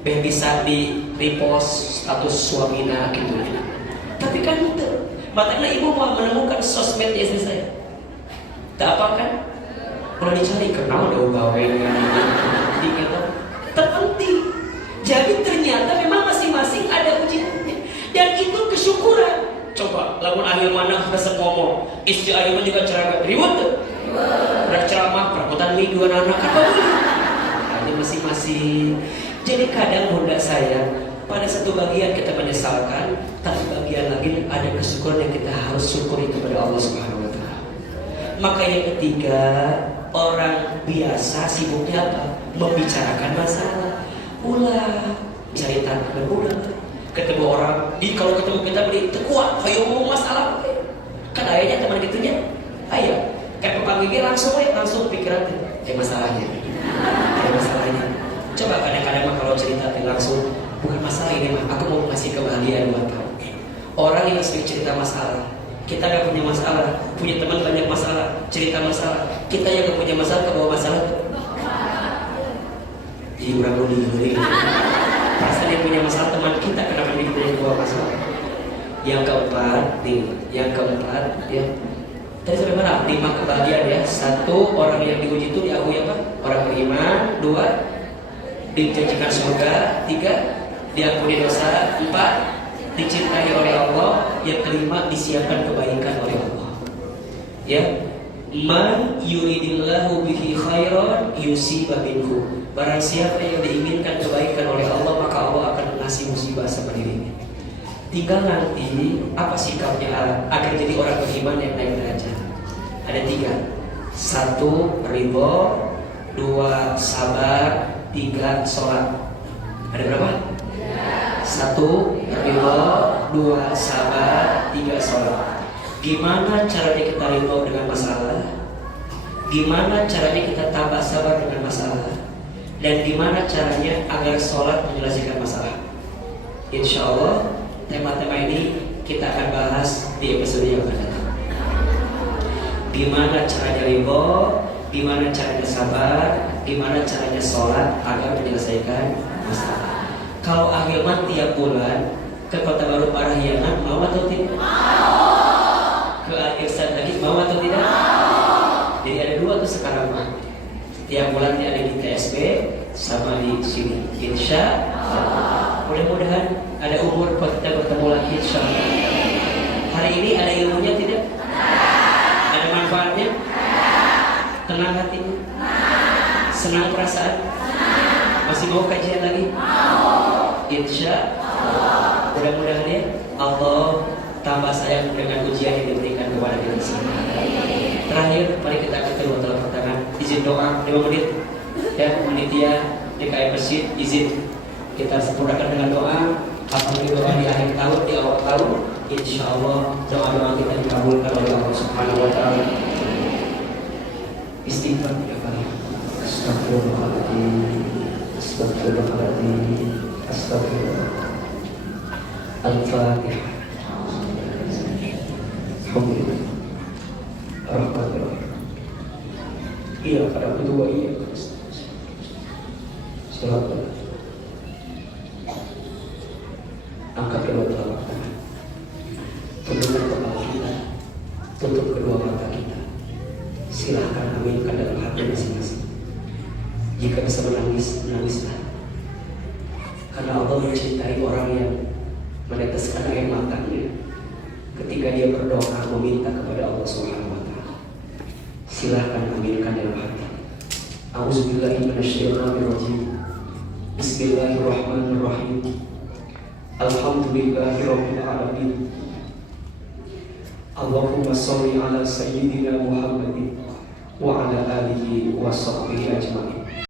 Ben bisa di repost status suamina gitu. Tapi kan itu, makanya ibu mau menemukan sosmed di istri saya. Tak apa kan? Kalau dicari kenal udah gawe gitu. Terpenting. Jadi ternyata memang masing-masing ada ujiannya. Dan itu kesyukuran. Coba, lamun ahli mana resep ngomong, istri ahli juga ceramah, ribut tuh. Udah ceramah, perebutan mie dua anak apa dulu? Ini masing-masing. Jadi kadang bunda saya, pada satu bagian kita menyesalkan, tapi bagian lagi ada kesyukuran yang kita harus syukuri kepada Allah Subhanahu Wa Taala. Maka yang ketiga, orang biasa sibuknya apa? Membicarakan masalah. Ulah, cerita berulang. Ketemu orang, kalau ketemu kita beri tekuat, ayo ngomong masalah. Kan ayahnya teman gitunya, ayo, kayak pepanggilnya langsung pikiran masalahnya. Coba kadang-kadang mah kalau cerita langsung, bukan masalah ini mah, aku mau ngasih kebahagiaan buat kamu. Orang yang sering cerita masalah, kita gak punya masalah, punya teman banyak masalah, cerita masalah, kita yang gak punya masalah kebawa masalah. Jadi kurang lebih perasaan yang punya masalah teman kita kenapa dia punya dua masalah. Yang keempat ya. Tadi sampai mana? 5 kebahagiaan ya. 1, orang yang diuji itu diakui apa? Orang beriman. 2, dijanjikan surga. 3, diampuni dosa. 4, dicintai oleh Allah. Yang kelima, disiapkan kebaikan oleh Allah. Ya. Man yuridillahu bihi khairan yusiba minhu. Barang siapa yang diinginkan kebaikan oleh Allah, maka Allah akan mengasih musibah seperti ini. Tinggal nanti apa sikapnya agar jadi orang beriman yang naik derajat. Ada 3. 1, ridho. 2, sabar. 3, sholat. Ada berapa? 1, ridho. 2, sabar. 3, sholat. Gimana caranya kita ridho dengan masalah? Gimana caranya kita tabah sabar dengan masalah? Dan gimana caranya agar sholat menyelesaikan masalah? Insya Allah tema-tema ini kita akan bahas di episode yang akan datang. Gimana caranya ridho? Gimana caranya sabar? Gimana caranya sholat agar menyelesaikan masalah? Kalau Ahilman tiap bulan ke Kota Baru Parahyangan, mau atau tidak? Ke Al-Irsyad lagi mau atau tidak? Jadi ada 2 tuh sekarang mah. Tiap bulannya ada di TSB sama di sini. Insya Allah. Mudah-mudahan ada umur buat kita bertemu lagi insya Allah. Hari ini ada ilmunya tidak? Ada manfaatnya? Tenang hatinya? Senang perasaan? Masih mau kajian lagi? Insya Allah. Mudah-mudahan ya Allah tambah sayang dengan ujian yang diberikan kepada kita semua. Terakhir, mari kita kedua telapak tangan. Izin doa 5 menit. Ya, panitia DKM Masjid izin kita sempurnakan dengan doa. Apalagi doa di akhir tahun, di awal tahun, insya Allah doa-doa kita dikabulkan oleh Allah Subhanahu Wa Taala. Istighfar 3 kali. Astagfirullahaladzim. Astagfirullahaladzim. Astagfirullah. Al-Fatihah. Alhamdulillah. Alhamdulillah. Iya, pada kedua iya. Silakan. Angkat kedua telapak tangan. Tundukkan kepala kita. Tutup kedua mata kita. Silahkan aminkan dalam hati masing-masing. Jika bisa menangis, menangislah. Karena Allah mencintai orang yang meneteskan air matanya ketika dia berdoa meminta kepada Allah Subhanahu Wa Taala. Silahkan aminkan dalam hati. A'udzubillahi minasyaitonirrajim. Bismillahirrahmanirrahim. Alhamdulillahirabbil alamin. Allahumma shalli ala sayyidina Muhammadin wa ala alihi wa sahbihi ajma'in.